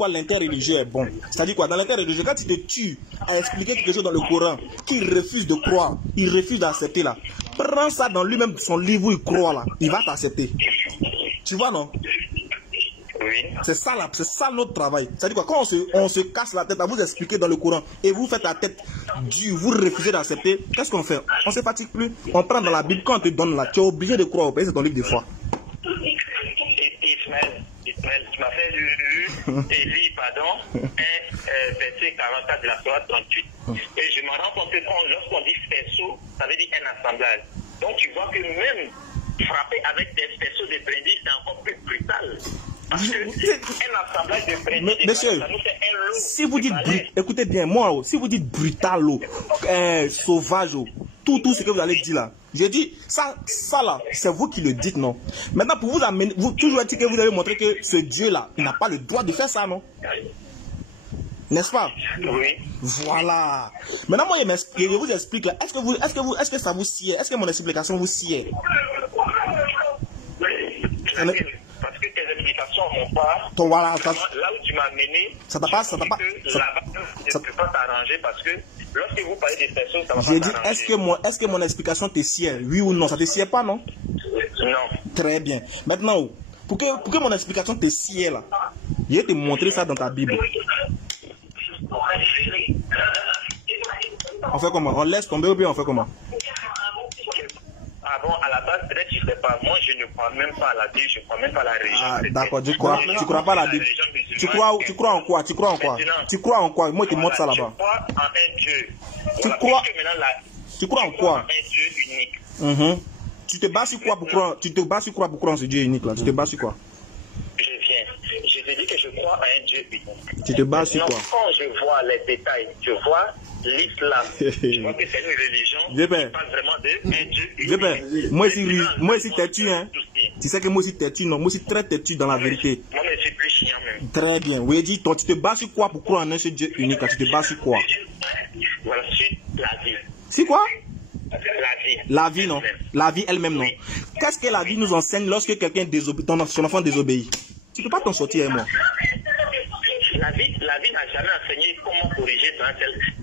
l'interreligieux est bon. C'est-à-dire quoi? Dans l'interreligieux, quand tu te tues à expliquer quelque chose dans le Coran qu'il refuse de croire, il refuse d'accepter là, prends ça dans lui-même, son livre où il croit là, il va t'accepter. Tu vois, non? Oui. C'est ça notre travail. C'est-à-dire quoi? Quand on se casse la tête à vous expliquer dans le Coran et vous faites la tête dure, vous refusez d'accepter, qu'est-ce qu'on fait? On ne se fatigue plus. On prend dans la Bible, quand on te donne là, tu es obligé de croire au pays, c'est ton livre de foi. Ismaël, tu m'as fait lire, un verset 44 de la Sourate 38. Et je me rends compte que lorsqu'on dit faisceau, ça veut dire un assemblage. Donc tu vois que même frapper avec des faisceaux de brindilles, c'est encore plus brutal. Parce que un assemblage de brindilles, monsieur, ça nous fait un lot. Si vous dites, écoutez bien, moi, si vous dites brutal, sauvage, tout ce que vous allez dire là, j'ai dit, ça là, c'est vous qui le dites, non? Maintenant, pour vous amener, vous toujours dit que vous avez montré que ce Dieu-là, il n'a pas le droit de faire ça, non? N'est-ce pas? Oui. Voilà. Maintenant, moi, je vous explique là, est-ce que ça vous sied? Est-ce que mon explication vous sied? Parce que tes explications n'ont pas. Voilà, là où tu m'as mené, ça t'a pas. Ça ne peut pas t'arranger parce que lorsque vous parlez des personnes, ça va pas t'arranger. J'ai dit, est-ce que mon explication te sied? Oui ou non? Ça te sied pas, non? Non. Très bien. Maintenant, pour que mon explication te sied là, je vais te montrer ça dans ta Bible. On fait comment? On laisse tomber ou bien on fait comment? Ah bon, à la base, peut-être tu ne sais pas. Moi, je ne crois même pas à la Bible, je ne crois même pas à la religion. Ah, d'accord, tu crois pas à la Bible. Tu crois en quoi? Tu crois en quoi? Moi, je te montre ça là-bas. Je crois en un Dieu. Tu crois en quoi? Un Dieu unique. Tu te bats sur quoi pour croire? Tu te bats sur quoi pour croire en ce Dieu unique là? Tu te bats sur quoi? Je te dis que je crois à un Dieu unique. Tu te bases sur quoi? Quand je vois les détails, je vois l'islam. Je vois que c'est une religion qui parle vraiment d'un Dieu unique. Moi aussi têtu, hein. Tu sais que moi aussi têtu, non? Moi aussi très têtu dans la vérité. Moi, je suis plus chiant même. Très bien. Oui, dis, toi, tu te bases sur quoi pour croire en un seul Dieu unique là? Tu te bases sur quoi? Voilà, sur la vie. C'est quoi? La vie. La vie, non? La vie elle-même, non? Qu'est-ce que la vie nous enseigne lorsque quelqu'un désobéit, son enfant désobéit? Tu ne peux pas t'en sortir, moi. La vie n'a jamais enseigné comment corriger dans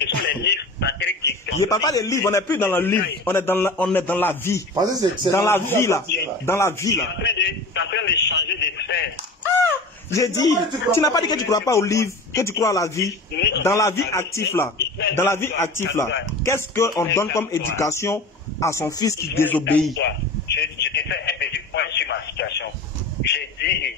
ce sont les livres sacrés qui... Je ne parle pas des livres, on n'est plus dans le livre, on est dans la vie. Dans la vie, là. Dans la vie, là. Tu es en train de changer de sphère. J'ai dit, tu n'as pas dit que tu ne crois pas au livre, que tu crois à la vie. Dans la vie active là, qu'est-ce qu'on donne comme éducation à son fils qui désobéit? Je t'ai fait un petit point sur ma situation. J'ai dit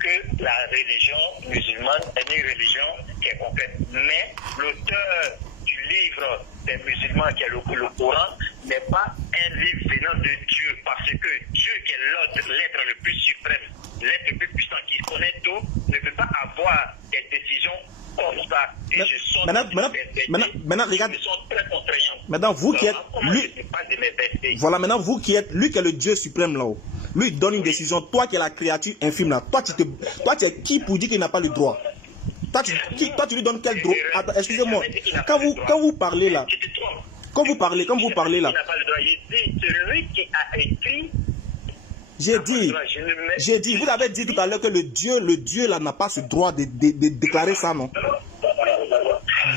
que la religion musulmane est une religion qui est complète. Mais l'auteur du livre des musulmans, qui est le Coran, n'est pas un livre venant de Dieu. Parce que Dieu, qui est l'être le plus suprême, l'être le plus puissant, qui connaît tout, ne peut pas avoir des décisions comme ça. Et je sens maintenant, regarde. Ils sont très contraignants. Maintenant, vous qui êtes. Voilà, maintenant, vous qui êtes. Lui qui est le Dieu suprême là-haut. Lui il donne une décision. Toi qui es la créature infime là. Toi, tu es qui pour dire qu'il n'a pas le droit? Toi, tu lui donnes quel droit? Attends, excusez-moi. Quand vous parlez là. Quand vous parlez là. Il n'a pas le droit. Il dit, celui qui a écrit. J'ai dit, vous avez dit tout à l'heure que le Dieu là n'a pas ce droit de déclarer ça, non?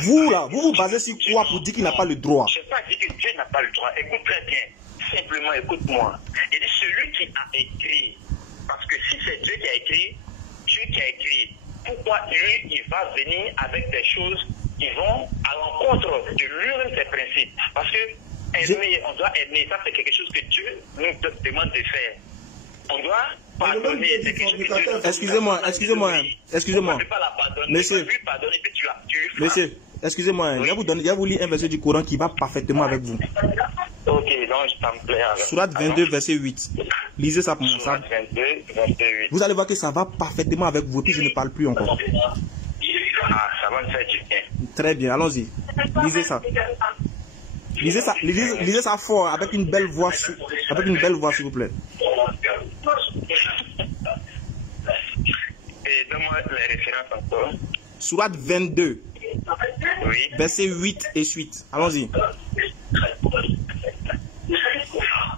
Vous là, vous basez sur quoi pour dire qu'il n'a pas le droit? Je n'ai pas dit que Dieu n'a pas le droit. Écoute très bien. Simplement, écoute-moi. Il dit celui qui a écrit. Parce que si c'est Dieu qui a écrit, pourquoi lui, il va venir avec des choses qui vont à l'encontre de lui-même ses principes? Parce que aimer, on doit aimer. Ça, c'est quelque chose que Dieu nous demande de faire. On doit pardonner. Excusez-moi. Monsieur, excusez-moi, je vais vous lire un verset du Coran qui va parfaitement avec vous. Ok, donc ça me plaît. Sourate 22, verset 8. Lisez ça pour moi. Sourate 22, verset 8. Vous allez voir que ça va parfaitement avec vous, et puis je ne parle plus encore. Ah, ça va me faire du bien. Très bien, allons-y. Lisez ça. Lisez ça fort, avec une belle voix, s'il vous plaît. Et donne-moi les références encore. Sourate 22, oui. Verset 8 et suite. Allons-y.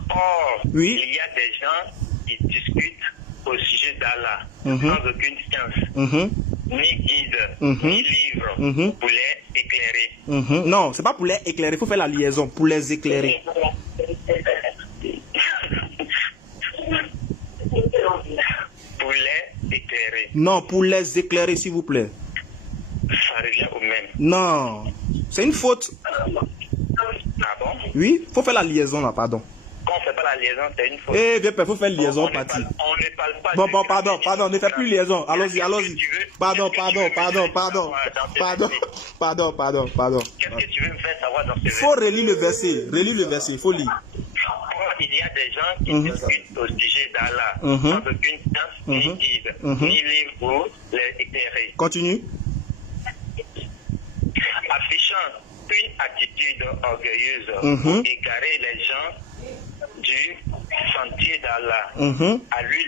Or, oui. Il y a des gens qui discutent au sujet d'Allah, sans aucune science, ni guide, ni livre, pour les éclairer. Non, c'est pas pour les éclairer, il faut faire la liaison, pour les éclairer. Pour les éclairer. Non, pour les éclairer, s'il vous plaît. Ça revient au même. Non, c'est une faute. Ah bon? Oui, il faut faire la liaison là, pardon. Quand on ne fait pas la liaison, c'est une faute. Eh bien, il faut faire liaison, partie. On ne parle pas. Bon, pardon, ne faites plus liaison. Allons-y. Pardon. Qu'est-ce que tu veux me faire savoir dans ce verset? Faut relire le verset, il faut lire. Il y a des gens qui discutent au sujet d'Allah, sans aucune science, ni guide, ni livre pour les éclairer. Continue. Affichant une attitude orgueilleuse pour égarer les gens du sentier d'Allah, à lui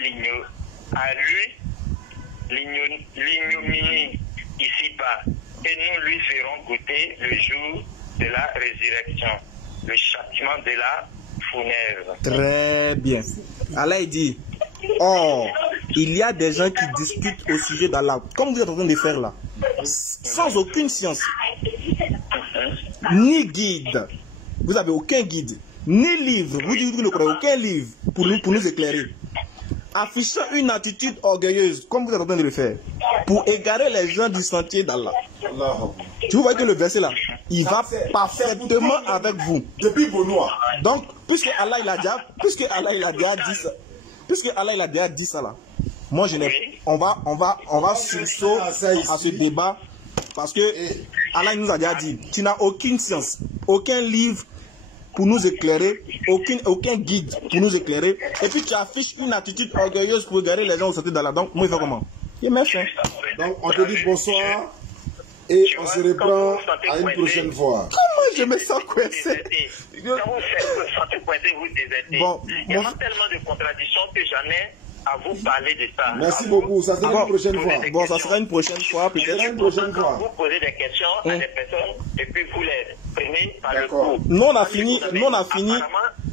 l'ignominie ici-bas, et nous lui ferons goûter le jour de la résurrection, le châtiment de la fournaise. Très bien. Allah dit, oh, il y a des gens qui discutent au sujet d'Allah, comme vous êtes en train de faire là, sans aucune science, ni guide. Vous n'avez aucun guide, ni livre. Vous dites que vous ne croyez aucun livre pour nous éclairer. Affichant une attitude orgueilleuse, comme vous êtes en train de le faire, pour égarer les gens du sentier d'Allah. Tu vois que le verset là, il va parfaitement avec vous. Depuis Benoît. Donc, puisque Allah il a déjà dit ça là, moi je n'ai, on va sursaut à ce débat parce que Allah nous a déjà dit, tu n'as aucune science, aucun livre pour nous éclairer, aucun guide pour nous éclairer, et puis tu affiches une attitude orgueilleuse pour égarer les gens au sentier d'Allah. Donc, moi il fait comment? Il m'a fait. Donc, on te dit bonsoir. Et on se reprend à une prochaine fois. Comment je me sens coincé? Quand vous sentez coincé, vous désertez. Bon, il y a tellement de contradictions que j'en ai à vous parler de ça. Merci beaucoup, ça sera une prochaine fois. Bon, ça sera une prochaine fois, peut-être. Une prochaine fois. Vous posez des questions à des personnes et puis vous les prenez par le coup. Nous on a fini,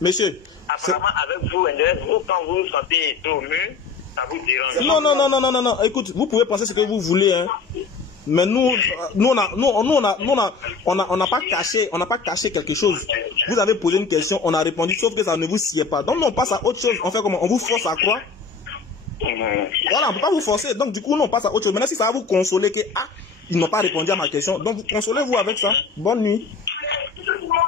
monsieur. Apparemment, avec vous, quand vous vous sentez trop mieux, ça vous dérange. Non. Écoute, vous pouvez penser ce que vous voulez, hein. Mais nous on n'a pas caché quelque chose. Vous avez posé une question, on a répondu, sauf que ça ne vous sied pas. Donc on passe à autre chose. On fait comment? On vous force à croire? Non, Voilà, on ne peut pas vous forcer. Donc, du coup, non, on passe à autre chose. Maintenant, si ça va vous consoler que, ils n'ont pas répondu à ma question, donc vous consolez-vous avec ça. Bonne nuit.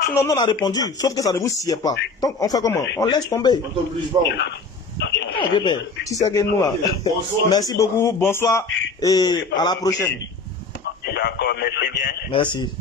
Sinon, non, on a répondu, sauf que ça ne vous sied pas. Donc, on fait comment? On laisse tomber. On t'oblige pas. Ah, bébé, tu sais que nous, là. Merci beaucoup, bonsoir et à la prochaine. D'accord, merci bien. Merci.